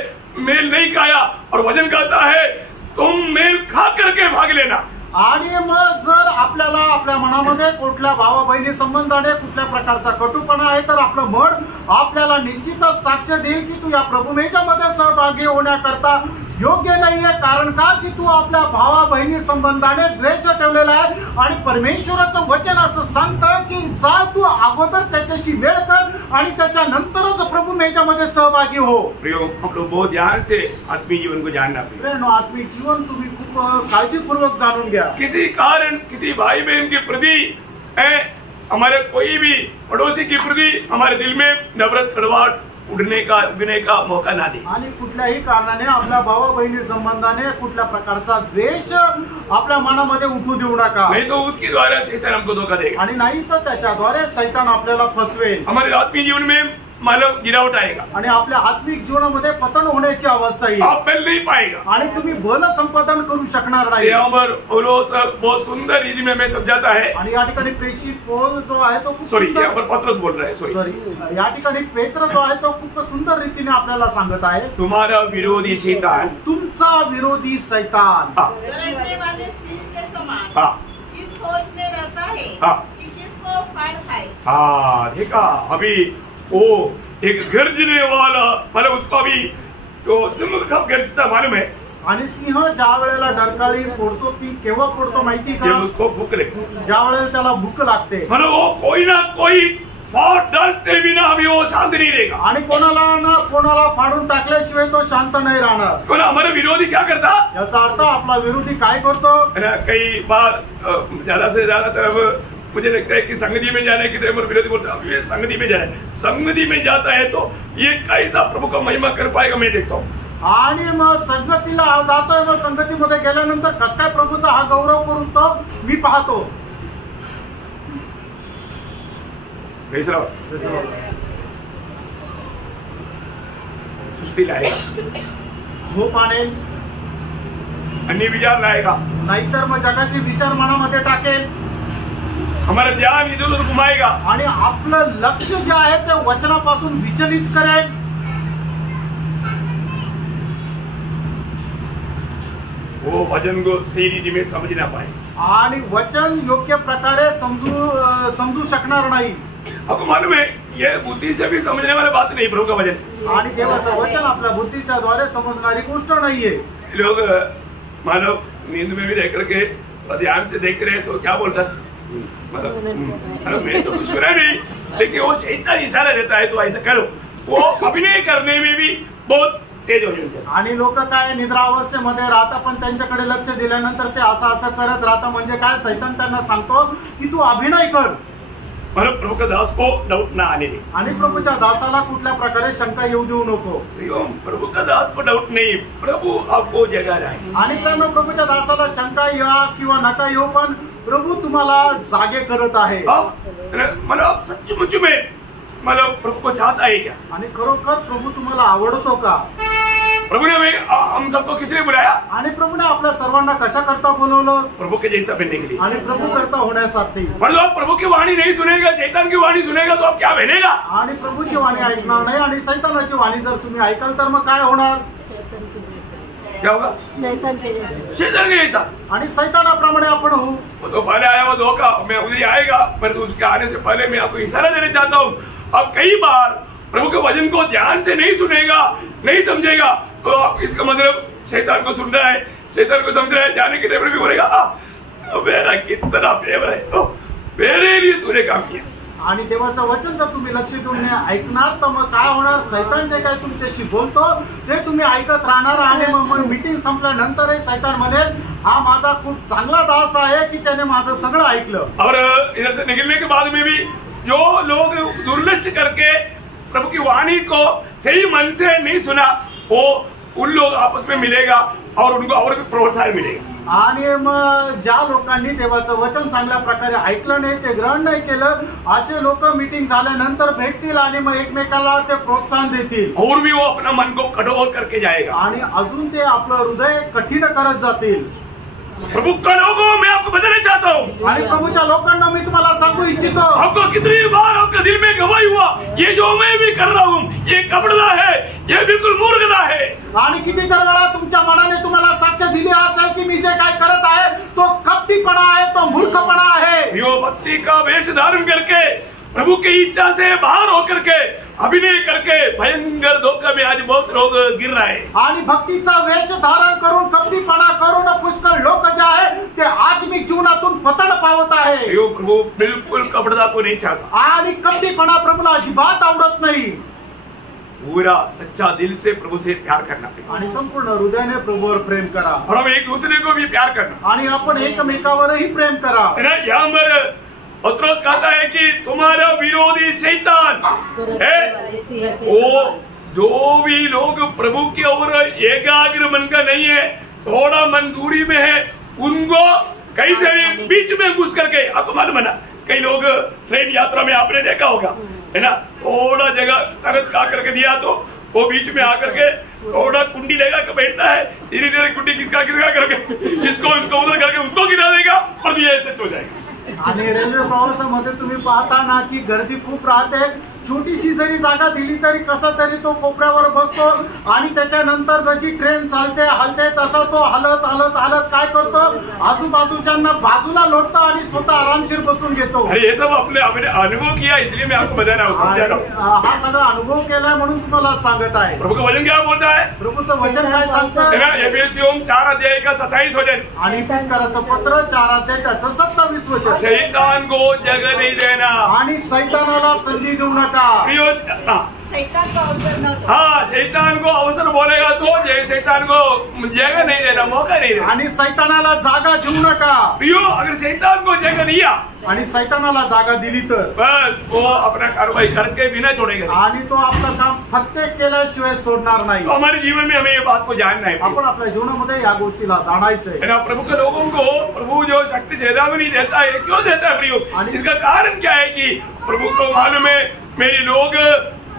मेल नहीं खाया और वजन खाता है, तुम मेल खा करके भाग लेना। आणि मग जर आपल्याला आपल्या मनामध्ये कुठल्या भावा बहिणी संबंधाने कुठल्या प्रकारचा कटुपणा आहे तर आपलं मन आपल्याला निश्चितच साक्ष देईल की तू या प्रभुमेजामध्ये सहभागी होण्याकरता योग्य नाहीये। कारण का की तू आपल्या भावा बहिणी संबंधाने द्वेष ठेवलेला आहे। आणि परमेश्वराचं वचन असं सांगतं की जा तू अगोदर त्याच्याशी वेळ कर आणि त्याच्यानंतरच प्रभुमेजामध्ये सहभागी हो। प्रियो, हम लोग बहुत ध्यान से आत्मीय जीवन को जानना पड़ेगा। प्रेरणा आत्मिक जीवन तुम्ही खूप काळजीपूर्वक जाणून घ्या। किसी कारण किसी भाई बहन के प्रति हमारे कोई भी पड़ोसी के प्रति हमारे दिल में नफरत कड़वाहट उगने का मौका ना दे। आणि कुठल्याही कारणाने आपल्या भावा बहिणी संबंधाने कुठल्या प्रकारचा द्वेष आपल्या मनामध्ये उठू देऊ नका, नहीं तो उसके द्वारा शैतान हमको धोखा देगा। आणि नाही तर त्याच्याद्वारे सैतान आपल्याला फसवेल। हमारे आत्मीय जीवन में मानव गिरावट आएगा आणि आपल्या आत्मिक जीवनामध्ये पतन होण्याची अवस्था येईल। आप बल नहीं पाएगा आणि तुम्ही बल संपादन करू शकणार नाही। यहाँ पर पौलुस बहुत सुंदर रीति में हमें समझाता है। आणि या ठिकाणी प्रेषित पौल जो आहे तो खूप सॉरी, सुंदर, यहाँ पर पत्रस बोल रहा है, सॉरी या ठिकाणी पेत्र जो आहे तो खूप सुंदर रीतीने आपल्याला सांगत आहे तुम्हारा विरोधी शैतान तुमचा विरोधी सैतान गरजने वाले सिंह के समान हाँ इस खोज में रहता है हाँ कि किसको फाड़ खाए। हाँ, देखा अभी वो एक गर्जने वाला मतलब उसको अभी जो सिंह कब गर्जता मालूम है? आणि सिंह ज्या वेळेला डरकाळी फोडतो ती केव्हा फोडतो माहिती जब का? उसको भूख लगे, ज्या वेळेला त्याला भूक लागते। मतलब वो कोई ना कोई फाड़ डालते बिना अभी वो शांत नहीं रहेगा। आणि कोणाला ना कोणाला फाडून टाकल्याशिवाय तो शांत नाही राहणार। तो ना हमारा विरोधी क्या करता याचा अर्थ आपला विरोधी काय करतो? है ना, कई बार ज्यादा से ज्यादा तरफ मुझे लगता है कि संगति में जाने के टाइम पर विरोधी बोलता है ये संगति में जाए, संगति में जाता है तो ये कैसा प्रभु का महिमा कर पाएगा मैं देखता हूँ। आणि मग संगतीला जातोय, मग संगतीमध्ये गेल्यानंतर कस काय प्रभूचा हा गौरव करून तो मी पाहतो। सुस्ती लाएगा, झोप आणेल, अन्य विचार लाएगा, नाहीतर मग जगाचे विचार मनामध्ये टाकेल, हमारा ध्यान इधर उधर घुमाएगा आणि आपलं लक्ष जे आहे ते वचनापासून विचलित करेल। वो वचन को सही रीति में समझ ना पाए आणि वचन योग्य प्रकारे समजू शकणार नाही। आपको मालूम है ये बुद्धि से भी समझने वाली बात नहीं प्रभु का वचन। आणि देवाचं वचन आपल्या बुद्धीच्या द्वारे समजणारी गोष्ट नाहीये। लोग मानव नींद में भी देख करके ध्यान से देख रहे हैं तो क्या बोलता है मतलब मैं तो कुछ सुना नहीं, लेकिन वो शैतान इशारा देता है तो ऐसा करो। वो अभिनय करने में भी बहुत तेज हो जाते हैं। आणि लोक काय निद्रा अवस्थेमध्ये राहतात, पण त्यांच्याकडे लक्ष दिल्यानंतर ते असं करत राहतात। म्हणजे काय, सैतान त्यांना सांगतो की तू अभिनय कर। मतलब प्रभु के दास को डाउट ना आने दे। आणि प्रभूच्या दासाला कुठल्या प्रकारे शंका येऊ देऊ नको। प्रभु का दास को डाउट नहीं, प्रभु आपको जगा रहा है। आणि प्रभूच्या दासाला शंका या किंवा नका येऊ, पण प्रभू तुम्हाला जागे करत आहे। मतलब सचमुच में मतलब प्रभु को चाहता है क्या? आणि खरोखर प्रभु तुम्हाला आवडतो का? प्रभु ने हम सबको किसने बुलाया? आणि प्रभूने आपल्या सर्वांना कशा करता बोलवलं? प्रभु के जैसा बनने के लिए। आणि प्रभु करता होण्यासाठी। पर जो आप प्रभु की वाणी नहीं सुनेगा, शैतान की वाणी सुनेगा, तो आप क्या बनेगा? आणि प्रभूची वाणी ऐकणार नाही आणि शैतानाची वाणी जर तुम्ही ऐकाल तर मग काय होणार? क्या होगा? शैतान के जैसे। शैतान के जैसा। आणि शैतानाप्रमाणे आपण होऊ। वो तो पहले आया वो धोखा, मैं उधर ही आएगा, पर उसके आने से पहले मैं आपको इशारा देना चाहता हूँ। अब कई बार प्रभु के वचन को ध्यान से नहीं सुनेगा, नहीं समझेगा, तो आप इसका मतलब शैतान को सुन रहा है, शैतान को समझ रहा है, जाने के टाइम भी बोलेगा तो मेरा कितना फेवर है, तो मेरे लिए तूने काम किया। आणि देवाचं वचन जर तुम्ही लक्ष देऊन ऐकणार तर मग काय होणार? शैतान जे काय तुमच्याशी बोलतो ते तुम्ही ऐकत राहणार आणि मग मीटिंग संपल्यानंतर शैतान म्हणेल हा माझा खूप चांगला दास आहे की त्याने माझं सगळं ऐकलं। और इधर से निकलने के बाद में भी जो लोग दुर्लक्ष्य करके प्रभु की वाणी को सही मन से नहीं सुना, वो उन लोग आपस में मिलेगा और उनको और भी प्रोत्साहन मिलेगा। आणि मग ज्या लोकांनी देवाचं वचन चांगल्या प्रकारे ऐकलं नाही, ते ग्रहण नाही केलं, असे लोक मीटिंग झाल्यानंतर भेटतील आणि मग एकमेकाला ते प्रोत्साहन देतील और भी वो अपना मन को कठोर करके जाएगा आणि अजून ते आपलं हृदय कठीण करत जातील। प्रभु का लोगों मैं आपको बताना चाहता हूँ, आणि प्रभूच्या लोकांना मी तुम्हाला सांगू इच्छितो, आपको कितनी बार आपका दिल में गवाही हुआ ये जो मैं भी कर रहा हूँ ये कपड़ा है, ये बिल्कुल मूर्खता है। आणि किती तर वेळा तुमच्या मनाने तुम्हाला साक्ष दिली असेल की मी जे काय करत आहे तो कपटीपणा आहे, तो मूर्खपणा आहे। यो भक्ति का वेश धारण करके प्रभु की इच्छा से बाहर होकर के अभिनय करके भयंकर धोखा में आज बहुत लोग गिर रहे हैं। आणि भक्तीचा वेश धारण करून कपटीपणा करून पुष्कळ लोक जे आहे ते आत्मिक जीवनातून पतन पावत आहे। यो प्रभु बिल्कुल कपटता को नहीं चाहता आणि कपटीपणा प्रभूला अजिबात आवडत नाही। पूरा सच्चा दिल से प्रभु से प्यार करना आणि संपूर्ण हृदयाने प्रभुवर प्रेम करा और हम एक दूसरे को भी प्यार करना। आणि आपण एकमेकावरही प्रेम करा। यहाँ पर पत्रोस कहता है कि तुम्हारा विरोधी शैतान है, वो जो भी लोग प्रभु की ओर एकाग्र मन का नहीं है, थोड़ा मन दूरी में है, उनको कहीं से भी बीच में घुस करके, आपको मालूम है ना, कई लोग ट्रेन यात्रा में आपने देखा होगा है ना, थोड़ा जगह तरस खा करके दिया तो वो बीच में आकर के थोड़ा कुंडी लेगा के बैठता है, धीरे धीरे कुंडी खिसका करके इसको उधर करके उसको गिरा देगा और ये ऐसे हो जाएगा। आणि रेल्वे प्रवासामध्ये तुम्ही पाहता ना की गर्दी खूप राहते, छोटीशी जरी जागा दिली तरी कसा तरी तो कोपऱ्यावर बसतो आणि त्याच्यानंतर जशी ट्रेन चालते हलते तसा तो हलत हलत हलत काय करतो, आजूबाजूच्यांना बाजूला लोटतो आणि स्वतः आरामशीर बसून घेतो। अरे ये सब आपने अनुभव किया, इसलिए मैं आपको बता रहा हूँ, समझा रहा हूँ। हा सगळा अनुभव केलाय म्हणून तुम्हाला सांगत आहे। प्रभु का वचन क्या बोलता है? प्रभूचं वचन काय सांगतं? एफेसियों 4 अध्याय का 27 वचन, आणि एफेसकराचं पत्र 4 अध्याय त्याचं 27 वचन, शैतान को जगह नहीं देना आणि शैतानाला संधी देऊ नका। शैतान को अवसर न दो। हाँ, शैतान को अवसर बोलेगा तो शैतान को जगह नहीं देना, मौका नहीं देना। आणि शैतानाला जागा देऊ नका। प्रियो, अगर शैतान को जगह दिया आणि शैतानाला जागा दिली तर बस वो अपना कार्रवाई करके बिना छोड़ेगा। आणि तो आपलं काम फत्ते केल्याशिवाय सोडणार नाही। तो हमारे जीवन में हमें ये बात को जानना है, आपण आपल्या जीवनामध्ये या गोष्टीला जाणायचंय। है ना। प्रभु के लोगों को प्रभु जो शक्ति चेतावनी देता है, क्यों देता है प्रियो? इसका कारण क्या है कि प्रभु को मालूम है मेरे लोग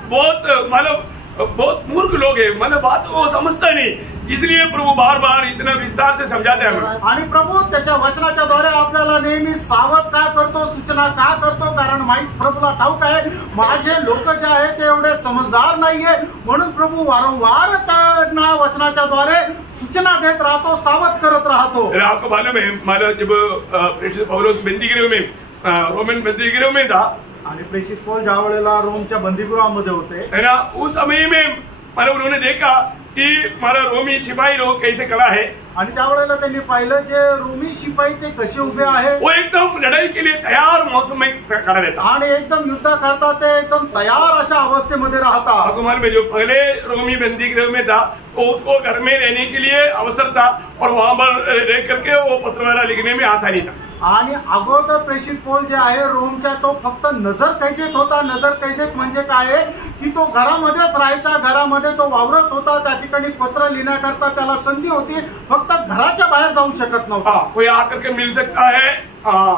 बहुत मूर्ख लोग हैं, मतलब बात को समझता नहीं, इसलिए प्रभु बार बार इतना विस्तार से समझाते हैं। आणि प्रभू त्याच्या वचनाच्या द्वारे आपल्याला नेहमी सावध का करतो, सूचना का करतो, कारण माहित प्रभूला ठाऊक आहे माझे लोक जे आहेत ते एवढे समजदार नाहीये, म्हणून प्रभू वारंवार त्यांना वचनाच्या द्वारे सूचना देत राहतो, सावध करत राहतो। आपको मालूम है, मालूम जब पौलुस बंदीगृह में रोमन बंदीगृह में था, आणि प्रेषित पौल ज्या वेळेला रोमच्या बंदीगृहामध्ये होते है ना, उस समय में मतलब उन्होंने देखा कि हमारा रोमी सिपाही लोग कैसे खड़ा है, आणि त्यावेळेला त्यांनी पाहिलं जे रोमी शिपाई ते कसे उभे आहे, वो एकदम लड़ाई के लिए तैयार मौसम में खड़ा रहता। आणि एकदम युद्ध करता ते एकदम तयार अशा अवस्थेमध्ये राहतात। आपको मालूम है जो पहले रोमी बंदीगृह में था तो उसको घर में रहने के लिए अवसर था और वहां पर रह करके वो पत्र लिखने में आसानी था। आणि अगोदर प्रेषित पौल जे आहे रोमच्या, तो फक्त नजर कैदेत होता. नजर कैदेत म्हणजे काय आहे की तो घरामध्येच राहायचा, घरामध्ये तो वावरत होता. त्या ठिकाणी पत्र लिहिण्याकरता त्याला संधी होती, फक्त घराच्या बाहेर जाऊ शकत नव्हता. कोई आकर के मिल सकता है,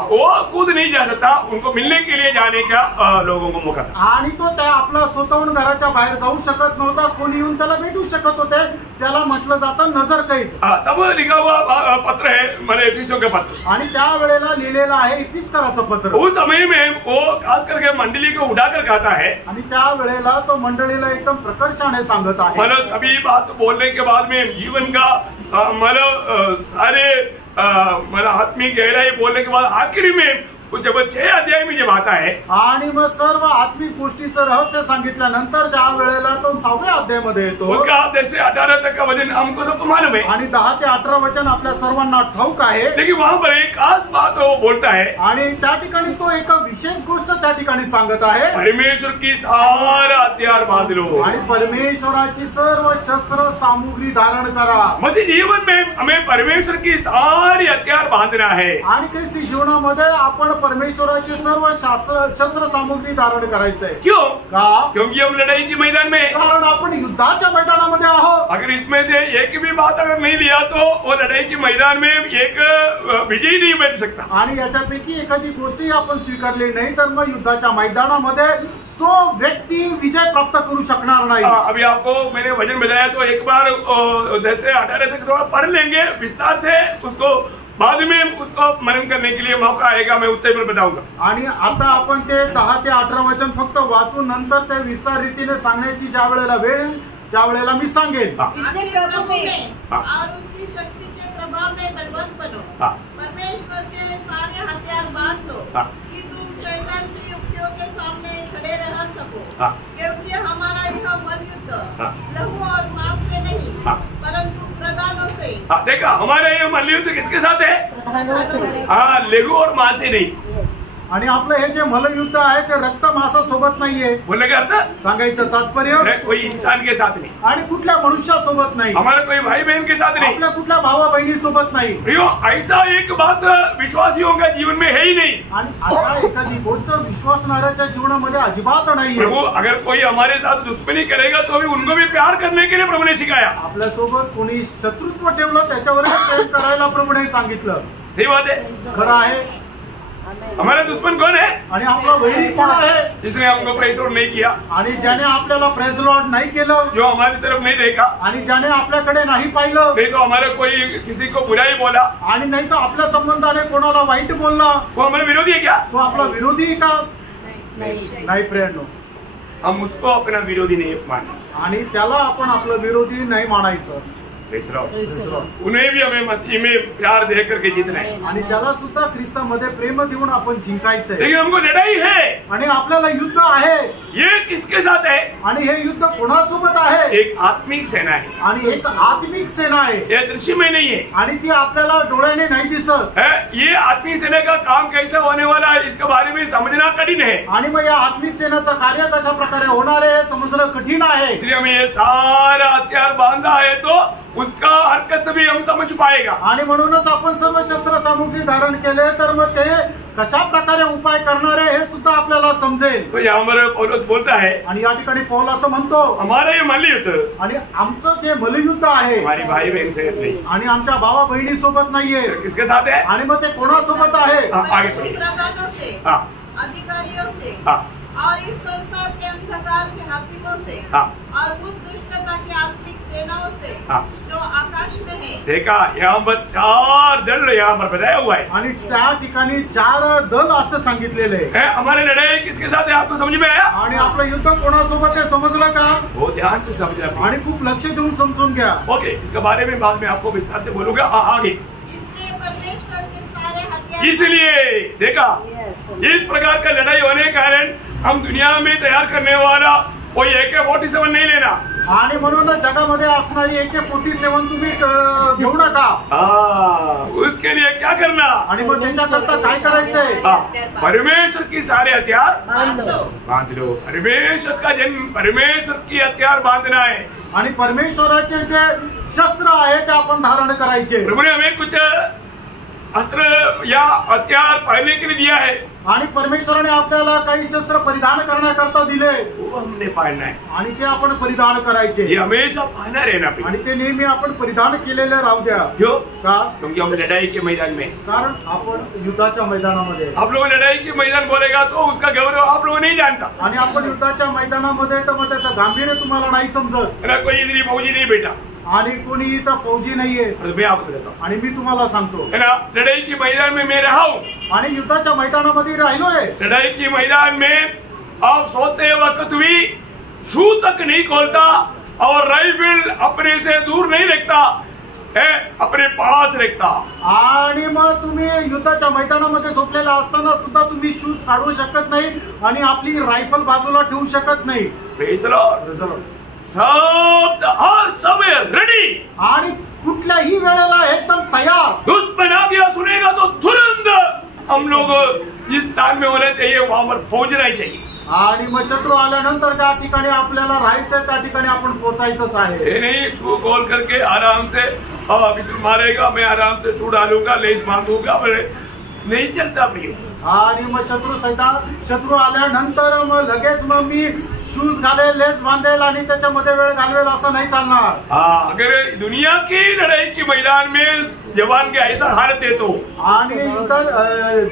वो खुद नहीं जा सकता, उनको मिलने के लिए जाने का लोगों को मौका था. आणि तो त्या आपला स्वतःहून घराच्या बाहेर जाऊ शकत नव्हता, कोणी येऊन त्याला भेटू शकत होते. त्याला म्हटलं जातं नजर कैद. तब लिखा हुआ पत्र है मैंने एफिसियों के पत्र, आणि त्या वेळेला लिहिलेलं आहे इफिसकराचं पत्र. उस समय में वो खास करके मंडली को उठाकर कहता है, आणि त्या वेळेला तो मंडळीला एकदम प्रकर्षाने सांगत आहे. मतलब सभी बात बोलने के बाद में जीवन का मतलब सारे मतलब आत्मिक गहराई बोलने के बाद आखिरी में जब 6 अध्याय में जब आता है, आणि मग सर्व आत्मिक गोष्टीचं रहस्य सांगितल्यानंतर ज्या वेळेला तो 6व्या अध्यायामध्ये येतो, उसका 10 से 18 तक का वचन हमको सबको मालूम है. आणि 10 ते 18 वचन आपल्या सर्वांना ठाऊक आहे. लेकिन वहाँ पर एक खास बात वो बोलता है, आणि त्या ठिकाणी तो एक विशेष गोष्ट त्या ठिकाणी सांगत आहे. परमेश्वर की सारा हथियार बांध लो, आणि परमेश्वराची सर्व शस्त्र सामुग्री धारण करा. मसीह जीवन में हमें परमेश्वर की सारी हथियार बांधना है. आणि ख्रिस्ती जीवनामध्ये आपण परमेश्वराची सर्व शस्त्र सामुग्री धारण करायचंय. क्यों? का? क्योंकि हम लड़ाई के मैदान में, कारण आपण युद्धाच्या मैदानामध्ये आहोत. अगर इसमें से एक भी बात अगर नहीं लिया तो वो लड़ाई के मैदान में एक विजयी नहीं बन सकता. आणि याच्यापैकी एखादी गोष्टी आपण स्वीकारली नाही तर मग युद्धाच्या मैदानामध्ये तो व्यक्ती विजय प्राप्त करू शकणार नाही. अभी आपको मैंने वचन बताया तो एक बार 10 से 18 तक थोड़ा पढ़ लेंगे विस्तार से, उसको बाद में उसको मनन करने के लिए मौका आएगा, मैं उससे बताऊंगा. आणि आता आपण ते 10 ते 18 वचन फक्त वाचून नंतर ते विस्तार रीतीने सांगण्याची ज्या वेळेला वेळ येईल त्यावेळेला मी सांगेन. इसने प्रभु में हाँ. और उसकी शक्ति के प्रभाव में बलवंत बनो. हाँ. परमेश्वर के सारे हथियार बांध लो हाँ. कि तुम शैतान की युक्तियों के सामने खड़े रह सको. हाँ. क्योंकि हमारा यह मन युद्ध हाँ. लहू और मांस से नहीं, हाँ. परंतु प्रधानों से. देखा हमारे ये मल्लयुद्ध किसके साथ है? प्रधानों से. हाँ, लेगू और माँ से नहीं. आणि आपलं हे जे मल्लयुद्ध आहे ते रक्त मांसासोबत नाहीये. बोलने का अर्थ सांगायचं तात्पर्य कोई इंसान के साथ नहीं, आणि कुठल्या मनुष्यासोबत नाही, हमारे कोई भाई बहन के साथ नहीं. आपल्या कुठल्या भावा बहिणी सोबत नाही. प्रियो, ऐसा एक बात विश्वासियों का जीवन में है ही नहीं. आणि अशा एखादी गोष्ट विश्वासणाऱ्याच्या जीवनामध्ये अजिबात नाही. प्रभु अगर कोई हमारे साथ दुश्मनी करेगा तो भी उनको भी प्यार करने के लिए प्रभु ने सिखाया. आपल्या सोबत कोणी शत्रुत्व ठेवलं त्याच्यावर प्रेम करायला प्रभूने सांगितलं. सही बात है. खरं आहे. हमारा दुश्मन कौन है? आणि आपला वैरी कोण आहे? जिसने हमको प्रेस नहीं किया, आणि ज्याने आपल्याला प्रेज लॉर्ड नाही केलं, जो हमारी तरफ नहीं देखा, आणि ज्याने आपल्याकडे नाही पाहिलं, नहीं तो हमारे कोई किसी को बुराई बोला, आणि नाही तर आपल्या संबंधाने कोणाला वाईट बोलला, वो हमारे विरोधी है क्या? तो आपला विरोधी का? नाही प्रेरणो. हम उसको अपना विरोधी नहीं माने. आणि त्याला आपण आपलं विरोधी नाही मानायचं. उन्हें भी हमें मसीह में प्यार दे करके जीतना है. आणि त्याला सुद्धा ख्रिस्तामध्ये प्रेम देऊन आपण जिंकायचंय. लेकिन हमको लड़ाई है. आणि आपल्याला युद्ध आहे. ये किसके साथ है? आणि हे युद्ध कोणासोबत आहे? एक आत्मिक सेना है. आणि एक आत्मिक सेना आहे. ये दृश्य में नहीं है. आणि ती आपल्याला डोळ्याने नाही दिसत. ये आत्मिक सेना का काम कैसे होने वाला है इसके बारे में समझना कठिन है. आणि मग या आत्मिक सेनाचं कार्य कशा प्रकारे होणार आहे समजणं कठीण आहे. इसलिए हमें ये सारा हथियार बांधा है तो उसका हरकत भी हम समझ पाएगा. आणि म्हणूनच आपण सर्व शस्त्र सामुग्री धारण केले तर मग ते कशा प्रकारे उपाय करणार आहे हे सुद्धा आपल्याला समजेल. तो यहाँ पर पौलुस बोलता है, आणि या ठिकाणी पौल असं म्हणतो, हमारा ये मल्लयुद्ध आणि आमचं जे मल्लयुद्ध आहे हमारी भाई बहन से नहीं, आणि आमच्या भावा बहिणी सोबत नाहीये. किसके साथ है? आणि मग ते कोणासोबत आहे? आगे बढ़िए. प्रधानों से, हाँ. अधिकारियों से, हाँ. और इस संसार के अंधकार के हाकिमों से, हाँ. और उस दुष्टता की आत्मिक सेनाओं से, हाँ. जो आकाश में है. देखा यहाँ पर 4 दल यहाँ पर बताया हुआ है. आणि त्या ठिकाणी 4 दल असं सांगितलेले आहे. हमारी लड़ाई किसके साथ है आपको समझ में आया? आणि आपलं युद्ध कोणासोबत आहे समजलं का? वो ध्यान से समझना. आणि खूप लक्ष देऊन समजून घ्या. ओके, इसके बारे में बाद में आपको विस्तार से बोलूंगा. आगे इसलिए परमेश्वर के सारे हथियार. इसलिए देखा इस प्रकार का लड़ाई होने के कारण हम दुनिया में तैयार करने वाला कोई AK-47 नहीं लेना. आणि म्हणून जगामध्ये असणारी AK-47 तुम्ही घेऊ नका. उसके लिए क्या करना? आणि मग त्याच्याकरता काय करायचंय? परमेश्वर की सारे हथियार बांध लो. बांध लो. परमेश्वर का जन्म, परमेश्वर की हथियार बांधना है. आणि परमेश्वराचे जे शस्त्र आहे ते आपण धारण करायचे. प्रभु ने हमें कुछ अस्त्र या हथियार पहनने के लिए दिया है, आणि परमेश्वराने आपल्याला काही शस्त्र परिधान करण्याकरता दिले वो हमने पहनना है। आणि ते आपण परिधान करायचे ये हमेशा पहना रहना आणि पड़ेगा। ते नेहमी आपण परिधान केलेले राहू द्या। क्यों? का? क्योंकि हम लड़ाई के मैदान में, कारण आपण युद्धाच्या मैदानामध्ये, आप लोग लड़ाई के मैदान बोलेगा तो उसका गौरव आप लोग नहीं जानता। आणि आपण युद्धाच्या मैदानामध्ये तर मग त्याचं गांभीर्य तुम्हाला नाही समजत। मेरा कोई इधर फौजी नहीं बेटा, आणि कोणी इथं फौजी नाहीये और मैं आपको बताता हूँ, आणि मी तुम्हाला सांगतो, है ना, लड़ाई के मैदान में मैं रहा हूँ। आणि युद्धाच्या मैदानामध्ये राहिलोय। लड़ाई के मैदान में आप सोते वक्त भी शू तक नहीं खोलता और राइफल अपने से दूर नहीं रखता है, अपने पास रखता। आणि मग तुम्ही युद्धाच्या मैदानामध्ये झोपलेला असताना सुद्धा तुम्ही शूज काढू शकत नाही आणि आपली रायफल बाजूला ठेवू शकत नाही। Praise the Lord. सब हर समय रेडी, आणि कुठल्याही वेळेला एकदम तयार। दुश्मन आज्ञा सुनेगा तो तुरंत हम लोग जिस स्थान में होना चाहिए वहां पर पहुंचना ही चाहिए। आणि मग शत्रू आल्यानंतर ज्या ठिकाणी आपल्याला राहायचं त्या ठिकाणी आपण पोहोचायचंच आहे। ये नहीं शू खोल करके आराम से विश्व मारेगा, मैं आराम से छू डालूंगा, लेस बांधूंगा, नहीं चलता प्रिय। आणि मग शत्रू आल्यानंतर मग लगेच मग मी शूज घालेल, लेस बांधेल आणि त्याच्यामध्ये वेळ घालवेल असं नाही चालणार। हाँ, अगर दुनिया की लड़ाई के मैदान में जवान के ऐसा हालत है तो, आणि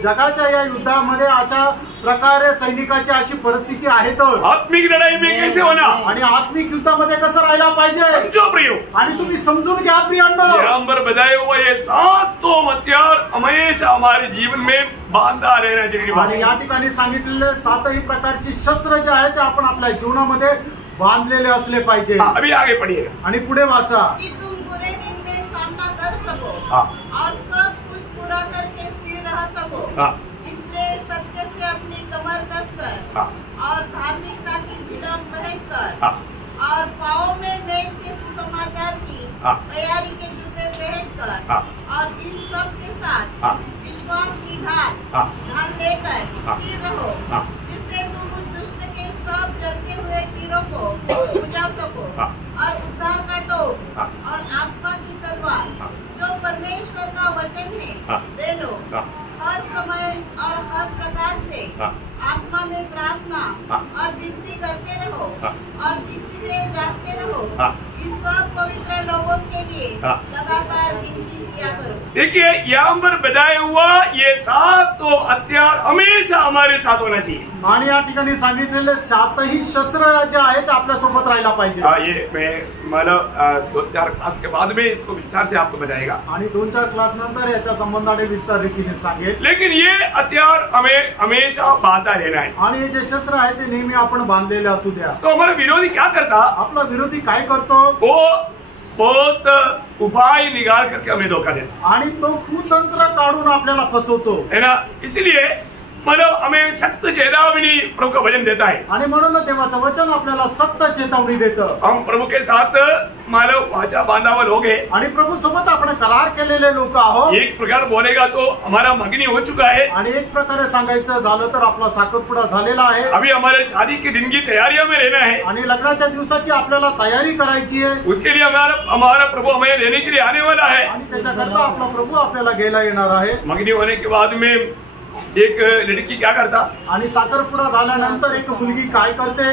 जगाच्या या युद्धामध्ये अशा प्रकारे सैनिकाची अशी परिस्थिती आहे तर आत्मिक लड़ाई में कैसे होना, आणि आत्मिक युद्धामध्ये कसं राहायला पाहिजे समझो प्रियो। आणि तुम्ही समजून घ्या प्रियांनो। यहाँ पर बताए हुए ये सातों हथियार हमेशा हमारे जीवन में बांधा रहना जरूरी बात आणि है। या ठिकाणी सांगितलेले सातही प्रकारची शस्त्र जे आहेत ते आपण आपल्या जीवनामध्ये बांधलेले असले पाहिजे। हाँ, अभी आगे पढ़िएगा। आणि पुढे वाचा, कि तुम बुरे दिन में सामना कर सको हाँ। और सब कुछ पूरा करके स्थिर रह सको। हाँ। इसलिए सत्य से अपनी कमर कसकर हाँ। और धार्मिकता की भिड़न पहनकर हाँ। और पाँव में मेघ के सुसमाचार की हाँ। तैयारी के जूते पहनकर हाँ। और इन सब के साथ हाँ। विश्वास की ढाल हाँ। लेकर हाँ। स्थिर रहो, हाँ। जिससे तुम उस दुष्ट के सब जलते हुए तीरों को बुझा सको हाँ। और उद्धार का टोप हाँ। और आत्मा की तलवार हाँ। जो परमेश्वर का वचन है हाँ। ले लो। हाँ। हर समय और हर प्रकार से हाँ। आत्मा में प्रार्थना हाँ। और विनती करते रहो हाँ। और इसलिए जागते रहो। हाँ। इस सब पवित्र लोगों के लिए हाँ। लगातार विनती किया करो। देखिए यहाँ पर बताया हुआ ये सातों हथियार हमेशा हमारे साथ होना चाहिए। आणि या ठिकाणी सांगितलेले सातही शस्त्र जे आहेत ते आपल्या सोबत राहायला पाहिजे। ये मैं मतलब 2-4 क्लास के बाद में इसको विस्तार से आपको बताएगा, आणि 2-4 क्लास नंतर याच्या संबंधाने विस्तार रीतीने सांगेल। लेकिन ये हथियार हमें हमेशा बांधा रहना है। आणि हे जे शस्त्र आहे ते नेहमी आपण बांधलेले असू द्या। तो हमारा विरोधी क्या करता, आपला विरोधी काय करतो, वो बहुत उपाय निकाल करके हमें धोखा देता आणि तो कुतंत्र काढून आपल्याला फसवतो, है ना। इसलिए मतलब हमें सख्त चेतावनी प्रभु का वचन देता है। आणि म्हणून देवाचं वचन आपल्याला सक्त चेतावणी देतं। हम प्रभु के साथ मानव वाचा बांधा हुआ लोग हैं। आणि प्रभू सोबत आपण करार केलेले लोक आहोत। एक प्रकार बोलेगा तो हमारा मगनी हो चुका है। आणि एक प्रकारे सांगायचं झालं तर आपला साखरपुडा झालेला आहे। अभी हमारे शादी के दिन की तैयारियों में रहना है। आणि लग्नाच्या दिवसाची आपल्याला तयारी करायची आहे। उसके लिए हमारा प्रभु हमें लेने के लिए आने वाला है। आणि त्याच्याकरता आपला प्रभू आपल्याला घ्यायला येणार आहे। मगनी होने के बाद में एक लड़की क्या करता, आणि साखरपुडा झाल्यानंतर एक मुलगी काय करते,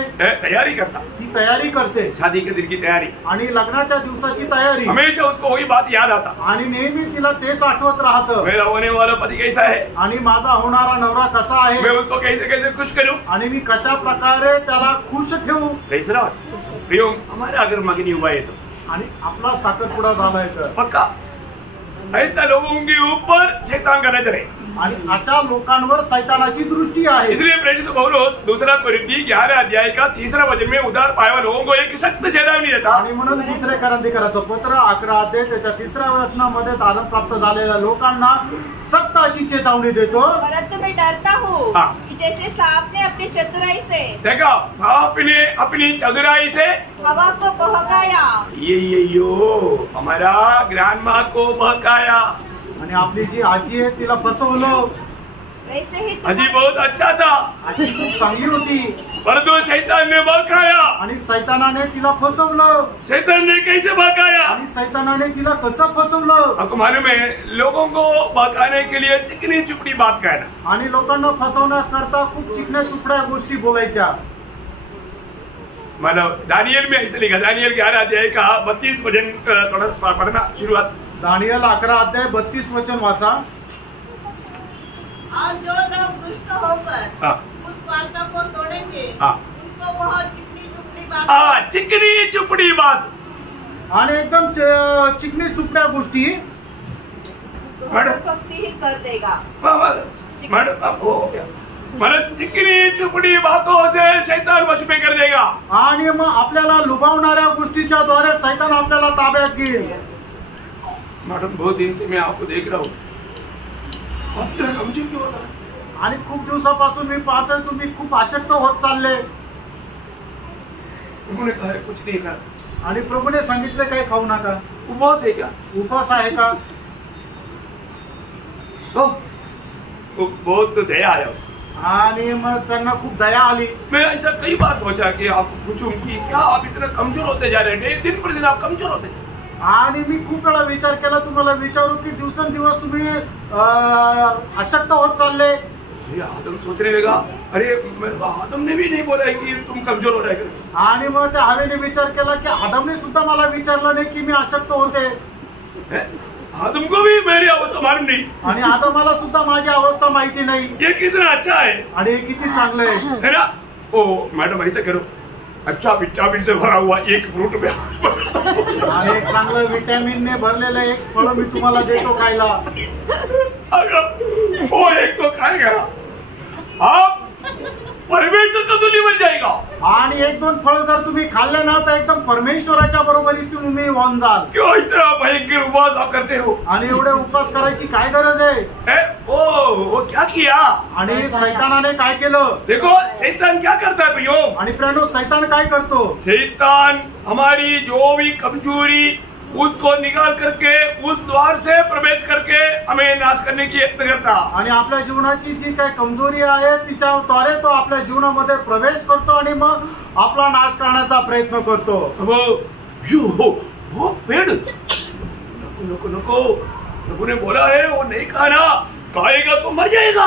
तैयारी करता, ती तयारी करते। शादी के दिन की तैयारी, आणि लग्नाच्या दिवसाची तयारी। हमेशा उसको वही बात याद आता, आणि नेहमी तिला तेच आठवत राहतं, मेरा होने वाला पति कैसा है, आणि माझा होणारा नवरा कसा आहे, मैं उसको कैसे कैसे खुश करूं, आणि मी कशा प्रकारे त्याला खुश ठेवू। कैसा प्रियो, हमारा अगर मगनी हुआ है तो, आणि आपला साखरपुडा झालाय तर पक्का ऐसा लोगों के ऊपर शैतान का नजर है। आणि अशा लोकांवर सैतानाची दृष्टी आहे। इसलिए प्रेरित पौलुस 2 कोरिन्थी 11 अध्याय का 3रा वचन में उद्धार पाए हुए लोगों को एक सख्त चेतावनी देता। आणि म्हणून 2 कोरिन्थीकराचं पत्र 11 अध्याय त्याच्या 3ऱ्या वचनामध्ये तारण प्राप्त झालेल्या लोकांना सख्त अशी चेतावणी देतो। परंतु मैं डरता हूँ हाँ। कि जैसे सांप ने अपनी चतुराई से देखा, सांप ने अपनी चतुराई से हवा को बहकाया, यो हमारा ग्रैंडमा को बहकाया। आणि आपली जी आजी आहे तिला फसवलं। वैसे ही अजी बहुत अच्छा था, आजी खूप चांगली होती, परंतु शैतान ने बहकाया। आणि सैतानाने तिला फसवलं. शैतान ने कैसे बहकाया? आणि सैतानाने तिला कसं फसवलं? आपको मालूम है, लोगों को बहकाने के लिए चिकनी चुपड़ी बात कहना। आणि लोकांना फसवण्याकरता खूप चिकन्या चुपड्या गोष्टी बोलायच्या. मतलब दानियल में ऐसे लिखा, दानियल 11 अध्याय का 32 वचन थोड़ा पढ़ना शुरुआत। दानियल 11 अध्याय 32 वचन वाचा. और जो लोग दुष्ट होकर हाँ। उस वाचा को तोड़ेंगे, हाँ। उनको वह चिकनी चुपड़ी बात चिकनी चुपड़ी बात आणि एकदम चिकनी चुपड्या गोष्टी भक्ति ही कर देगा। मैडम आप हो गया, मतलब चिकनी चुपड़ी बातों से शैतान वश में कर देगा। आणि मग आपल्याला लुभावणाऱ्या गोष्टीच्या द्वारे सैतान आपल्याला ताब्यात घेईल. मैडम बहुत दिन से मैं आपको देख रहा हूँ, आप जरा कमजोर क्यों हो रहा है? आणि खूप दिवसापासून मी पाहतोय तुम्ही खूप आशक्त होत चालले. उन्होंने कहा कुछ नहीं कहा। आणि प्रभूने सांगितले काही खाऊ नका. उपवास है क्या? उपवास आहे का? बहुत दया आया उसको। आणि मग त्यांना खूप दया आली. मैं ऐसा कई बार सोचा कि आपको पूछूं कि क्या आप इतना कमजोर होते जा रहे हैं, दिन पर दिन आप कमजोर होते हैं। आणि मी खूप वेळा विचार केला तुम्हाला विचारू की दिवसेंदिवस तुम्ही अशक्त होत चालले. आदम सोचने लगा, अरे आदम ने भी नहीं बोला है कि तुम कमजोर हो रहे हो। आणि मग त्या हवेने विचार केला की आदमने सुद्धा मला विचारलं नाही की मी अशक्त होते. आदम को भी मेरी अवस्था मालूम नहीं, आणि आदमाला सुद्धा माझी अवस्था माहिती नाही. ये कितना अच्छा है, आणि हे किती चांगलं आहे है ना? ओ मैडम ऐसा करो, अच्छा विटामिन से भरा हुआ एक फ्रूट में आणि एक चांगलं विटॅमिनने भरलेलं एक फळ मी तुम्हाला देतो खायला. अगर वो एक तो खाएगा, आप परमेश्वर का तुल्य बन जाएगा. आणि एक दोन फळ जर तुम्ही खाल्ले ना तर एकदम परमेश्वराच्या बरोबरी तुम्ही होऊन जाल. क्यों इतना भयंकर उपवास आप करते हो? आणि एवढे उपवास करायची काय गरज आहे? वो क्या किया? आणि सैतानाने काय केलं? देखो शैतान क्या करता है भैया? आणि प्रेरणो सैतान काय करतो? शैतान हमारी जो भी कमजोरी उसको निकाल करके उस द्वार से प्रवेश करके हमें नाश करने की यत्न करता. आणि आपल्या जीवनाची जी काही कमजोरी आहे तिच्याद्वारे तो आपल्या जीवनामध्ये प्रवेश करतो आणि मग आपला नाश करण्याचा प्रयत्न करतो. वो पेड़ नको नको प्रभु ने बोला है वो नहीं खाना, खाएगा तो मर जाएगा.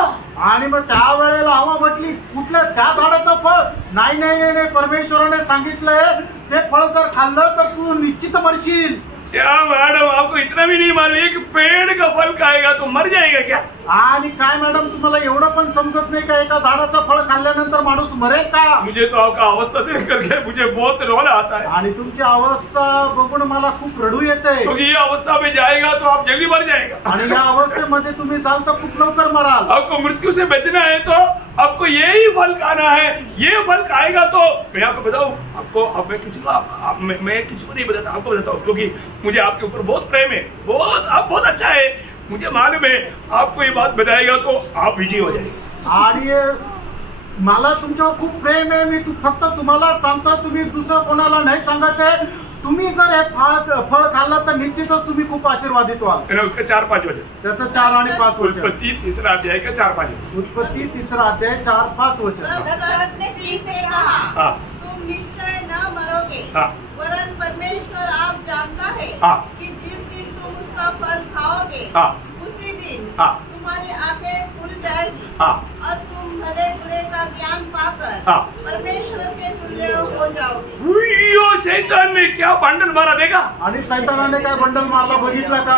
आणि मग त्यावेळेला हवा म्हटली कुठल्या त्या झाडाचं फळ नाही नाही नाही नाही परमेश्वराने सांगितलंय ते फळ जर खाल्लं तर तू निश्चित मरशील. क्या मैडम आपको इतना भी नहीं मालूम है कि पेड़ का फल खाएगा तो मर जाएगा क्या? आणि काय मॅडम तुम्हाला एवढं पण समजत नाही का एका झाडाचं फळ खाल्ल्यानंतर माणूस मरेल का? मुझे तो आपका अवस्था देख करके मुझे बहुत रोना आता है. आणि तुमची अवस्था बघून मला खूप रडू येते. क्योंकि ये अवस्था में जाएगा तो आप जल्दी मर जाएगा. आणि या अवस्थेमध्ये तुम्ही जाल तर खूप लवकर मराल. आपको मृत्यू से बचना है तो आपको यही फल खाना है. ये फल खाएगा तो मैं आपको बताऊं, आपको अब मैं किसी को नहीं बताता, आपको बताता हूँ क्योंकि मुझे आपके ऊपर बहुत प्रेम है. आप बहुत अच्छा है, मुझे मालूम है. आपको ये बात बताएगा तो आप विजयी हो जाएंगे. आणि मला तुमच्यावर खूप प्रेम आहे. मी फक्त तुम्हाला सांगतो, तुम्ही दुसरं कोणाला नाही सांगत आहे. तुम्ही जर हे फळ खाल्लं तर निश्चितच तुम्ही खूप आशीर्वादित व्हाल. उसका 4-5 वचन, त्याचं 4 आणि 5 वचन. उत्पत्ति 3 अध्याय का 4-5 वचन. उत्पत्ति 3 अध्याय 4-5 वचन. तब ने स्त्री से कहा, हाँ. तुम निश्चय न मरोगे, हाँ. वरन परमेश्वर आप जानता है हाँ. कि जिस दिन तुम उसका फल खाओगे, हाँ. उसी दिन हाँ. तुम्हारी आंखें खुल जाएगी, हाँ. और तुम भले बुरे का ज्ञान पाकर हाँ. परमेश्वर के तुल्य हो जाओगे. उइयो, शैतान ने क्या बंडल मारा देखा? आणि सैतानाने काय बंडल मारला बघितला का?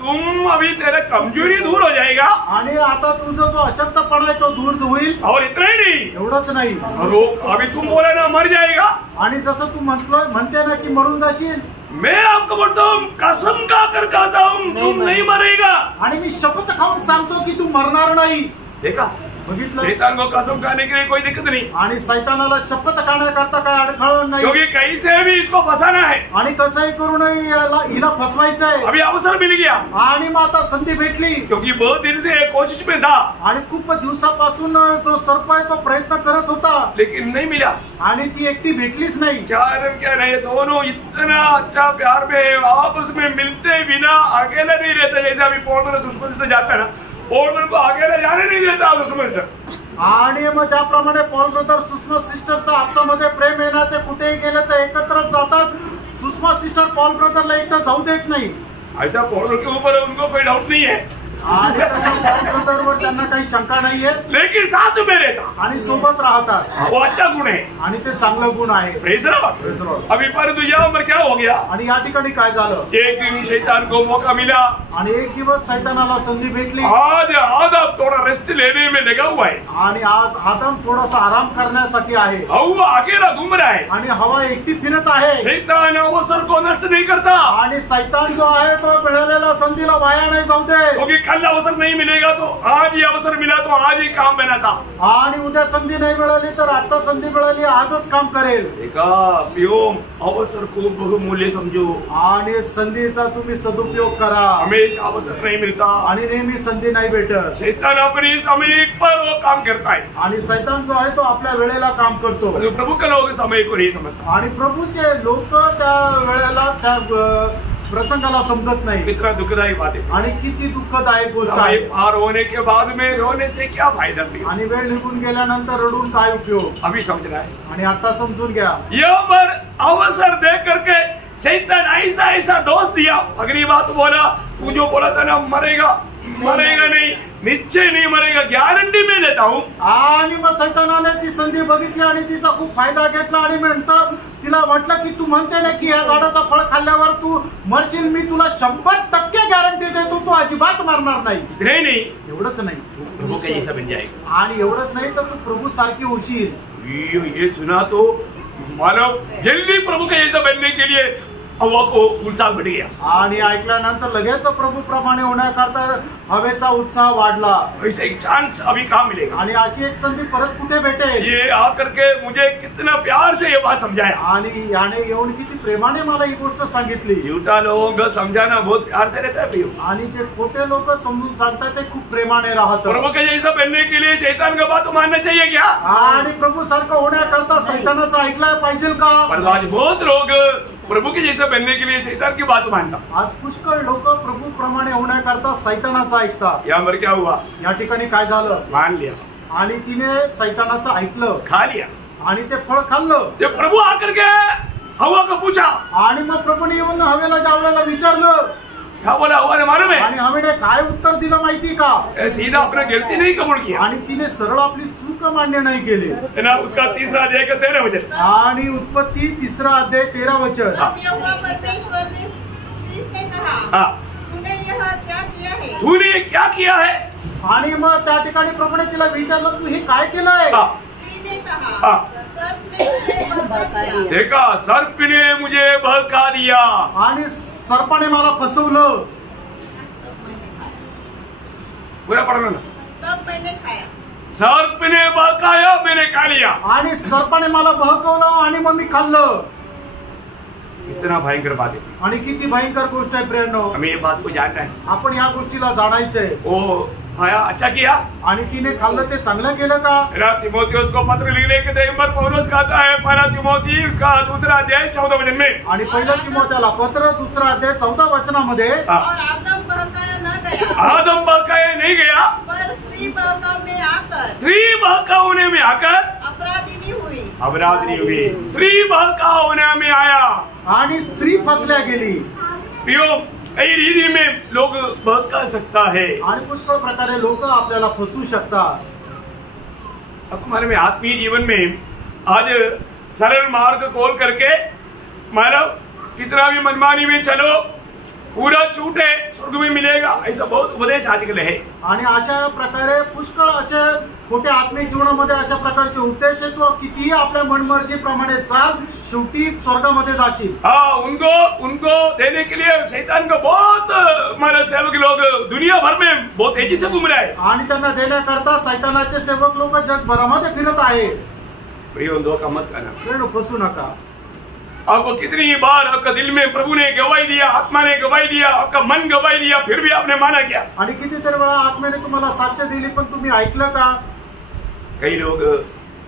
तुम अभी तेरा कमजोरी दूर हो जाएगा. आणि आता तुझा जो अशक्तपणा आहे तो दूर होईल. और इतना ही नहीं, एवढंच नाही, अभी तुम बोला ना मर जाएगा. आणि जसं तू म्हणते ना की मरून जाशील, मैं आपको बोलता हूँ, कसम खा कर कहता हूँ, तुम नहीं मरेगा. आणि मी शपथ खाऊन सांगतो की तू मरणार नाही. देखा, बघितलं? शैतान को कसम खाने के लिए कोई दिक्कत नहीं, आणि सैतानाला शपथ खाण्याकरता काय अडखळ नाही. क्योंकि कहीं से भी इसको फंसाना है. आणि कसंही करून हिला फसवायचं आहे. अभी अवसर मिल गया. आणि मग आता संधी भेटली. क्योंकि बहुत दिन से कोशिश में था, आणि खूप दिवसापासून जो सर्प आहे तो प्रयत्न करत होता, लेकिन नहीं मिला. आणि ती एकटी भेटलीच नाही. क्या नहीं, दोनों इतना अच्छा प्यार में आपस में मिलते बिना अकेला नहीं रहता. जैसे अभी पौड़ में दुश्मन से जाता है ना, पौड़ को अकेला जाने नहीं देता दुश्मन से. आणि मग ज्याप्रमाणे पॉल ब्रदर सुषमा सिस्टरचं आपसामध्ये प्रेम आहे ना, ते कुठेही गेले तर एकत्रच जातात. सुषमा सिस्टर पॉल ब्रदरला एकटं जाऊ देत नाही. ऐसा पौल के ऊपर उनको कोई डाउट नहीं है, आणि तसं पॉल ब्रदरवर त्यांना काही शंका नाहीये. लेकिन साथ में रहता, आणि सोबत राहतात. वो अच्छा गुण है. आणि ते चांगलं गुण आहे. Praise the Lord. Praise the Lord. अभी परंतु यहाँ पर क्या हो गया, आणि या ठिकाणी काय झालं, एक दिन शैतान को मौका मिला. आणि एक दिवस सैतानाला संधी भेटली. आज आदम थोड़ा रेस्ट लेने में लगा हुआ है, आणि आज आदम थोडासा आराम करण्यासाठी आहे. हवा अकेला घूम रहा है. आणि हवा एकटी फिरत आहे. शैतान अवसर को नष्ट नहीं करता, आणि सैतान जो आहे तो मिळालेल्या संधीला वाया नाही जाऊ दे. क्योंकि कल अवसर नहीं मिलेगा तो आज ही अवसर मिला तो आज ही काम बना था. आणि उद्या संधी नाही मिळाली तर आता संधी मिळाली, आजच काम करेल. देखा प्योम, अवसर को बहुमूल्य समझो. आणि संधीचा तुम्ही सदुपयोग करा. हमेशा अवसर नहीं मिलता, आणि नेहमी संधी नाही भेटत. शैतान अपनी समय पर वो काम करता है. आणि सैतान जो आहे तो आपल्या वेळेला काम करतो. जो प्रभु का लोग समय को नहीं समझता. आणि प्रभूचे लोक त्या वेळेला त्या प्रसंगाला समजत नाही. कितना दुखदायी बात है. आणि किती दुःखदायक गोष्ट समय आहे. पार होने के बाद में रोने से क्या फायदा भी. आणि वेळ निघून गेल्यानंतर रडून काय उपयोग. अभी समझ रहा है. आणि आता समजून घ्या. यहाँ पर अवसर दे करके शैतान ऐसा ऐसा डोज दिया. अगली बात बोला, तू जो बोला था ना मरेगा, मरेगा नहीं, निश्चय नहीं मरेगा, गारंटी मैं देता हूँ. आणि मग सैतानाने ती संधी बघितली आणि तिचा खूप फायदा घेतला. आणि म्हणतं तिला म्हटलं की तू म्हणते ना की या झाडाचं फळ खाल्ल्यावर तू मरशील, मी तुला 100% गॅरंटी देतो, तू अजिबात मरणार नाही. नहीं, एवढंच नाही, प्रभु का जैसा बन जाएगा. आणि एवढंच नाही तर तू प्रभू सारखी होशील. ये सुना तो मानव जल्दी प्रभु का जैसा बनने के लिए हवा को उत्साह बढ़ गया. आणि ऐकल्यानंतर लगेच प्रभू प्रमाणे होण्याकरता हवेचा उत्साह वाढला. वैसे एक चांस अभी कहाँ मिलेगा. आणि अशी एक संधी परत कुठे भेटेल. ये आकर के मुझे कितना प्यार से ये बात समझाया. आणि याने येऊन किती प्रेमाने मला ही गोष्ट सांगितली. झूठा लोगों को समझाना बहुत प्यार से रहता है भैया. आणि जे खोटे लोक समजून सांगतात ते खूप प्रेमाने राहतात. प्रभु का जैसा बनने के लिए शैतान का बात मानना चाहिए क्या. आणि प्रभू सारखं होण्याकरता सैतानाचं ऐकलं पाहिजे का. पर आज बहुत लोग प्रभु के जैसा बनने के लिए शैतान की बात मानता. आज पुष्कळ लोक प्रभू प्रमाणे होण्याकरता सैतानाचं ऐकतात. यहाँ पर क्या हुआ, या ठिकाणी काय झालं, मान लिया, आणि तिने सैतानाचं ऐकलं खा लिया. आणि ते फळ खाल्लं. जब प्रभु आकर के हवा को पूछा, आणि मग प्रभूने येऊन हवेला जावळाला विचारलं. क्या बोला हवा ने मालूम है. आणि हवेने काय उत्तर दिलं माहिती का. सीधा अपने गलती नहीं कबूल किया. आणि तिने सरळ आपली चूक मान्य नाही केली. है ना. उसका तीसरा अध्याय का 13 वचन. आणि उत्पत्ती 3 अध्याय 13 वचन. तब यहोवा परमेश्वर ने स्त्री से कहा, हाँ, तूने यह क्या किया है. तूने क्या किया है. आणि मग त्या ठिकाणी प्रभूने तिला विचारलं तू हे काय केलंय. हाँ, स्त्री ने कहा, हाँ. सर्प ने मुझे बहका दिया. देखा, सर्प ने मुझे बहका दिया. आणि सर्पाने मला फसवलं. पूरा पढ़ना ना. तब मैंने खाया. सर्प ने बहकाया, मैंने खा लिया. आणि सर्पाने मला बहकवलं आणि मग मी खाल्लं. इतना भयंकर बात है. आणि किती भयंकर गोष्ट आहे प्रेरणो. हमें ये बात को जानना है. आपण या गोष्टीला जाणायचंय. ओ खाया, अच्छा किया. आणि तिने खाल्लं ते चांगलं केलं का. तिमोथियुस को पत्र लिखने के टाइम पर पौलुस कहता है, पहला तिमोथी का 2 अध्याय 14 वचन में. आणि पहिलं तिमोथेला पत्र 2 अध्याय 14 वचनामध्ये. हाँ. और आदम बहकाया न गया, आदम बहकाया नहीं गया, पर स्त्री बहकाव में आकर स्त्री बहकाने में आकर अपराधिनी हुई. अपराधी हुई. स्त्री बहकाने में आया. आणि स्त्री फसल्या गेली. पियो कई रीति में लोग बहका सकता है. आणि पुष्कळ प्रकारे लोक आपल्याला फसवू शकतात. आपको मालूम है आत्मीय जीवन में आज सरल मार्ग खोल करके मानव कितना भी मनमानी में चलो, पूरा छूटे स्वर्ग में मिलेगा, ऐसा बहुत उपदेश आजकल है. आणि अशा प्रकारे पुष्कळ असे खोट्या आत्मिक जीवनामध्ये अशा प्रकारचे उपदेश आहेत. कितीही आपल्या मनमर्जीप्रमाणे चाल, शेवटी स्वर्गामध्ये जाशील. हाँ, उनको देने के लिए शैतान को बहुत हमारे सेवक लोग दुनिया भर में बहुत तेजी से घूम रहे हैं. आणि त्यांना देण्याकरता सैतानाचे सेवक लोक जगभरामध्ये फिरत आहे. प्रियो, धोखा मत करना. प्रेरणो, फसू नका. आपको कितनी ही बार आपका दिल में प्रभु ने गवाही दिया, आत्मा ने गवाही दिया, आपका मन गवाही दिया, फिर भी आपने माना क्या. आणि कितीतरी वेळा आत्म्याने तुम्हाला साक्ष दिली पण तुम्ही ऐकलं का. कई लोग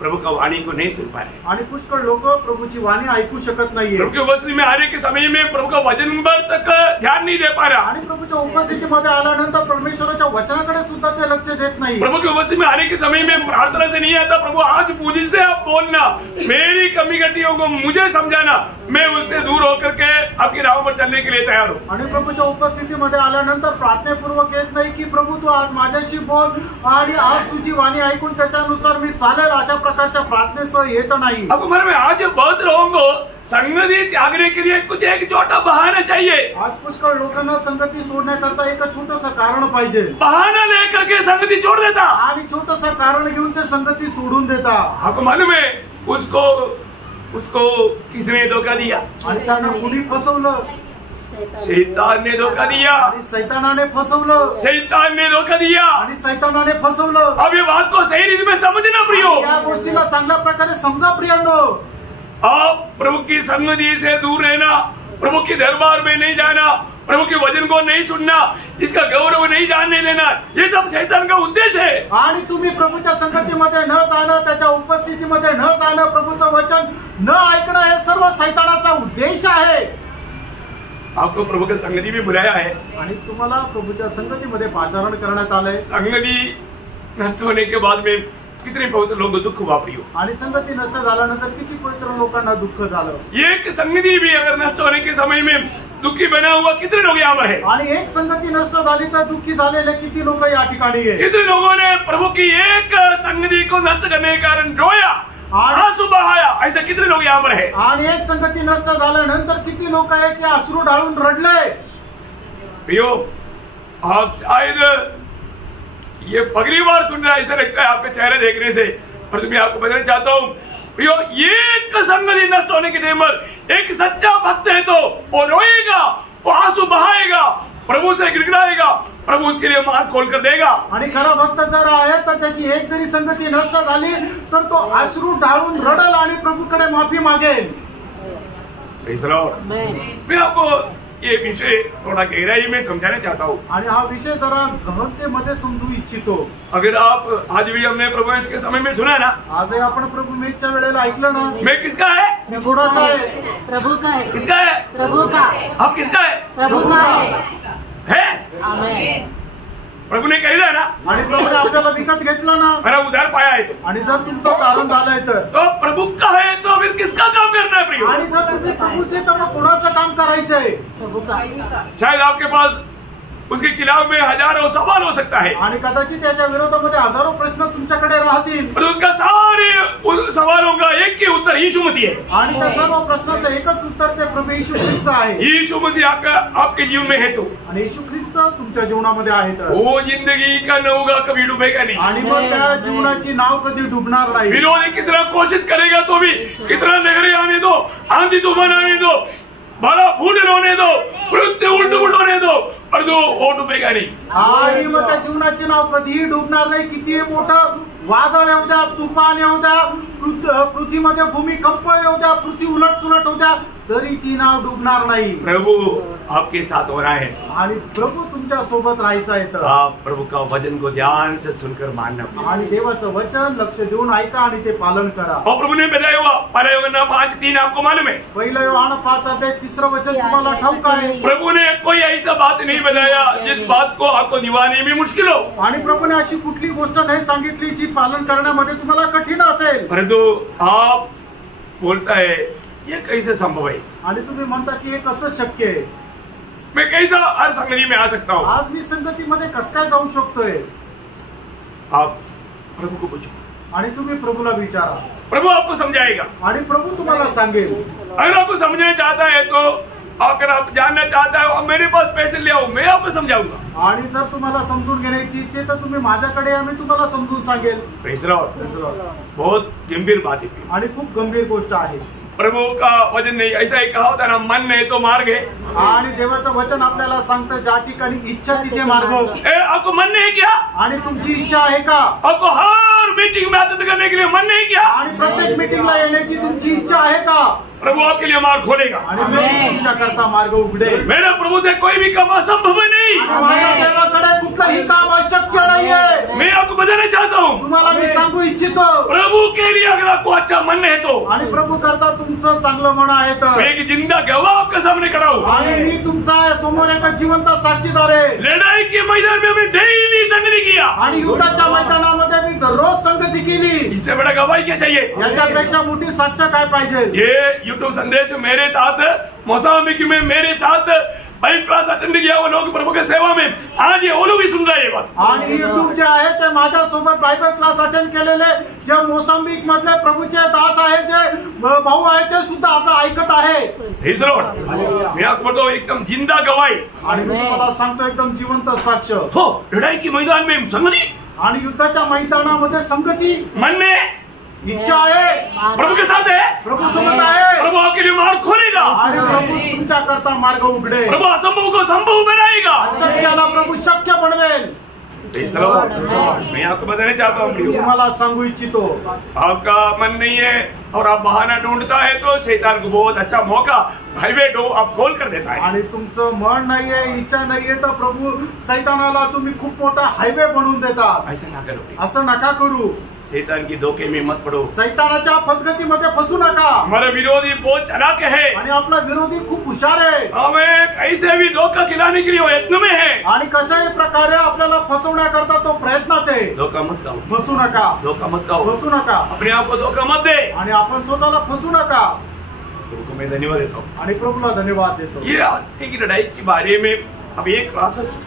प्रभु का वाणी को नहीं सुन पा रहे। आणि पुष्कळ लोक प्रभूची वाणी ऐकू शकत नाहीये प्रभु की उपस्थिति में आने के समय में प्रभु का वचन पर तक ध्यान नहीं दे पा रहा। आणि प्रभूच्या उपस्थितीमध्ये आल्यानंतर परमेश्वराच्या वचनाकडे सुद्धा ते लक्ष देत नाही। प्रभु की उपस्थिति में आने के समय में प्रार्थना से नहीं आता, प्रभु आज पूजी से आप बोलना, मेरी कमी घटियों को मुझे समझाना, मैं उससे दूर होकर के आपकी राह पर चलने के लिए तैयार हूँ। आणि प्रभूच्या उपस्थितीमध्ये आल्यानंतर प्रार्थनेपूर्वक येत नाही की प्रभू तू आज माझ्याशी बोल आणि आज तुझी वाणी ऐकून त्याच्यानुसार मी चालेल, अशा प्रकारच्या प्रार्थनेसह येत नाही। अब हमारे में आज बहुत लोगों को संगति त्यागने के लिए कुछ एक छोटा बहाना चाहिए। आज पुष्कळ लोकांना संगती सोडण्याकरता एक छोटस कारण पाहिजे। बहाना लेकर के संगति छोड़ देता आणि छोटस कारण घेऊन ते संगती सोडून देता। आपको मालूम है उसको किसने धोखा दिया? आणि त्यांना कुणी फसवलं? शैतान ने धोखा दिया। आणि सैतानाने फसवलं। शैतान ने धोखा दिया। आणि सैतानाने फसवलं। अब ये बात को सही रीति में समझना प्रियो। या गोष्टीला चांगल्या प्रकारे समजा प्रियांनो। आप प्रभु की संगति से दूर रहना, प्रभु के दरबार में नहीं जाना, प्रभु के वचन को नहीं सुनना, इसका गौरव नहीं जानने देना, ये सब शैतान का उद्देश्य है। आणि तुम्ही प्रभूच्या संगतीमध्ये न जाणं, त्याच्या उपस्थितीमध्ये न जाणं, प्रभूचं वचन न ऐकणं, हे सर्व सैतानाचा उद्देश आहे। आपको प्रभु की संगति में बुलाया है आणि तुम्हाला प्रभूच्या संगतीमध्ये पाचारण करण्यात आलंय। संगति नष्ट होने के बाद में कितने पवित्र लोग दुख हुआ प्रियो। आणि संगती नष्ट झाल्यानंतर किती पवित्र लोकांना दुःख झालं। एक संगति भी अगर नष्ट होने के समय में दुखी बना हुआ कितने लोग यहाँ पर है? आणि एक संगती नष्ट झाली तर दुःखी झालेले किती लोक या ठिकाणी आहे? कितने लोगों ने प्रभु की एक संगति को नष्ट करने के कारण रोया, आंसू बहाया, ऐसे कितने लोग यहाँ पर है? आणि एक संगती नष्ट झाल्यानंतर किती लोक आहे की अश्रू ढाळून रडले। प्रियो, आप शायद ये पगली बार सुन रहा है, ऐसा लगता है आपके चेहरे देखने से, पर मैं आपको बताना चाहता हूँ प्रियो, एक संगति नष्ट होने के टाइम पर एक सच्चा भक्त है तो वो रोएगा, वो आंसू बहाएगा, प्रभु से गिड़गिड़ाएगा, प्रभु उसके लिए मार्ग खोल कर देगा। आणि खरा भक्त जर आहे तर त्याची एक जरी संगती नष्ट झाली तर तो अश्रू ढाळून रडल आणि प्रभूकडे माफी मागेल। Praise the Lord. मैं आपको ये विषय थोड़ा गहराई में समझाना चाहता हूँ। आणि हा विषय जरा गहनतेमध्ये समजू इच्छितो। अगर आप आज भी हमने प्रभु मेष के समय में सुना ना, आजही आपण प्रभु मेषच्या वेळेला ऐकलं ना, मैं किसका है? मी कोणाचा आहे? प्रभु का है। किसका है? प्रभु का। आप किसका है? प्रभु का है। आमेन। प्रभु ने कह दिया ना, आणि प्रभूने आपल्याला विकत घेतलं ना, मेरा उद्धार पाया है तो। आणि जर तुमचं तारण झालंय तो प्रभु का है तो फिर किसका काम करना है प्रियो? आणि जर तुम्ही प्रभूचे तर मग कोणाचं काम करायचंय? प्रभु का। शायद आपके पास उसके खिलाफ में हजारों सवाल हो सकता है, आणि कदाचित त्याच्या विरोधामध्ये हजारो प्रश्न तुमच्याकडे राहतील, पर उसका सारे उन सवालों का एक ही उत्तर यीशु मसीह है। आणि त्या सर्व प्रश्नाचं एकच उत्तर ते प्रभू येशू ख्रिस्त आहे। यीशु मसीह आपके जीवन में है तो, आणि येशू ख्रिस्त तुमच्या जीवनामध्ये आहे तर वो जिंदगी का नौका कभी डूबेगा नहीं। आणि मग त्या जीवनाची नाव कधी डुबणार नाही। विरोधी कितना कोशिश करेगा तो भी, कितना लहरें आने दो, आंधी तूफान आने दो, भला फूट होने दो, मृत्यु उल्ट होने दो, पर वो डूबेगा नहीं। आणि मग त्या जीवनाचे नाव कधीही डुबणार नाही। किती मोठं वादळ येऊ द्या, तुफान येऊ द्या, पृथ्वीमध्ये भूमिकंप येऊ द्या, पृथ्वी उलट सुलट होऊ द्या, तरी ती नाव डुबणार नाही। प्रभु आपके साथ हो रहा है आणि प्रभू तुमच्या सोबत राहायचं आहे तर आप प्रभु का वचन को ध्यान से सुनकर मानना। आणि देवाचं वचन लक्ष देऊन ऐका आणि ते पालन करा। और प्रभु ने बताया हुआ पहला यूहन्ना 5:3 आपको मालूम है? पहिलं योहान 5:3 वचन तुम्हाला ठाऊक आहे। प्रभु ने कोई ऐसा बात नहीं बताया जिस बात को आपको निभाने में मुश्किल हो। आणि प्रभूने अशी कुठली गोष्ट नाही सांगितली जी पालन करण्यामध्ये तुम्हाला कठीण असेल। परंतु आप बोलता है ये कैसे संभव है? आणि तुम्ही म्हणता की हे कसं शक्य आहे? मैं कैसा हर संगति में आ सकता हूँ? आज मी संगतीमध्ये कसं काय जाऊ शकतोय? आप प्रभु को पूछो आणि तुम्ही प्रभूला विचारा, प्रभु आपको समझाएगा। आणि प्रभू तुम्हाला सांगेल। अगर आपको समझना चाहता है तो, अगर आप जानना चाहता है मेरे पास पैसे ले आओ, मैं आपको समझाऊंगा। आणि जर तुम्हाला समजून घेण्याची इच्छा आहे तर तुम्ही माझ्याकडे या, मी तुम्हाला समजून सांगेल। Praise the Lord. बहुत गंभीर बात है आणि खूप गंभीर गोष्ट आहे। प्रभु का वचन नहीं, ऐसा ही कहा होता ना, मन नहीं तो मार्ग है। आणि देवाचं वचन आपल्याला सांगतं ज्या ठिकाणी इच्छा तिथे मार्ग। आपको मन नहीं क्या? आणि तुमची इच्छा आहे का? आपको हर मीटिंग में अटेंड करने के लिए मन नहीं क्या? आणि प्रत्येक मीटिंगला येण्याची तुमची इच्छा आहे का? प्रभु आपके लिए मार्ग खोलेगा आणि तुमच्या करता मार्ग उघडेल। मेरा प्रभु से कोई भी काम असंभव नहीं। माझ्या देवाकडे कुठलंही काम अशक्य नाहीये। मैं आपको बताना चाहता हूँ, तुम्हाला मी सांगू इच्छितो, प्रभु के लिए अगर आपको अच्छा मन है तो आणि प्रभू करता तुमचं चांगलं मन आहे तर मैं एक जिंदा गवाह आपके सामने खड़ा हूँ। आणि मी तुमचा समोर एक जिवंत साक्षीदार आहे। लड़ाई के मैदान में हमने डेली संगति किया आणि युद्धाच्या मैदानामध्ये मी दररोज संगती केली। इससे बड़ा गवाही क्या चाहिए? याच्यापेक्षा मोठी साक्ष काय पाहिजे? ये यूट्यूब संदेश मेरे साथ मोजाम्बिक में मेरे साथ बाइबल क्लास अटेंड किया वो लोग प्रभु के सेवा में आज ये वो लोग भी सुन रहे हैं ये बात। आणि युट्यूब जे आहे ते माझ्या सोबत बायबल क्लास अटेंड केलेले जे मोसांबिक मधले प्रभूचे दास आहे जे भाऊ आहे ते सुद्धा आता ऐकत आहे। Praise the Lord। मैं आपको बताऊं एकदम जिंदा गवाही आणि मी तुम्हाला सांगतो एकदम जिवंत साक्ष हो लड़ाई के मैदान में संगति आणि युद्धाच्या मैदानामध्ये संगती मन में इच्छा आहे प्रभु के साथ है प्रभू सोबत आहे प्रभु आपके लिए मार्ग खोलेगा आणि प्रभू तुमच्या करता मार्ग उघडे प्रभु असंभव को संभव बनाएगा अशक्याला प्रभू शक्य बनवेल। Praise the Lord। मैं आपको बताने चाहता हूँ प्रियो, तुम्हाला सांगू इच्छितो आपका मन नहीं है और आप बहाना ढूंढता है तो शैतान को बहुत अच्छा मौका हाईवे डो आप खोल कर देता है। आणि तुमचं मन नाहीये इच्छा नाहीये तर प्रभू सैतानाला तुम्ही खूप मोठा हायवे बनवून देतात। ऐसा ना करो, असं नका करू। शैतान की धोखे में मत पड़ो। सैतानाच्या फसगतीमध्ये फसू नका। हमारा विरोधी बहुत चालाक है आणि आपला विरोधी खूप हुशार आहे हमें कैसे भी धोखा खिलाने के लिए वो यत्न में है। आणि कशाही प्रकारे आपल्याला फसवण्याकरता तो प्रयत्नात आहे। धोखा मत खाओ, फसू नका, धोखा मत खाओ, फसू नका अपने आप को धोखा मत दे। आणि आपण स्वतःला फसू नका। प्रभु को मैं धन्यवाद देता हूँ। आणि प्रभूला धन्यवाद देतो। ये आत्मा की लड़ाई के बारे में अब एक क्लासेस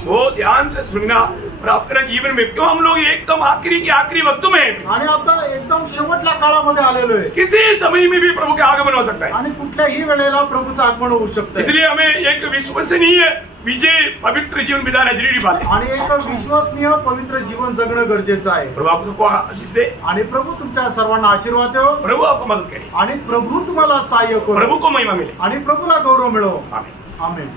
वो ध्यान से सुनना और अपने जीवन में क्यों हम लोग एकदम आखिरी के आखिरी वक्त में हैं। आणि आता एकदम शेवटल्या काळामध्ये आलेलो आहे। किसी समय में भी प्रभु के आगमन हो सकता है, आणि कुठल्याही वेळेला प्रभूचं आगमन होऊ शकतं। इसलिए हमें एक विश्वसनीय विजय पवित्र जीवन बिताना जरूरी बात है। आणि एक विश्वसनीय पवित्र जीवन जगणं गरजेचं आहे। प्रभु आपको आशीष दे, आणि प्रभू तुमच्या सर्वांना आशीर्वाद देव प्रभु आपको मदद करे, आणि प्रभु तुम्हाला सहाय्य करो प्रभु को महिमा मिले। आणि प्रभूला गौरव मिळो। आमीन। आमेन।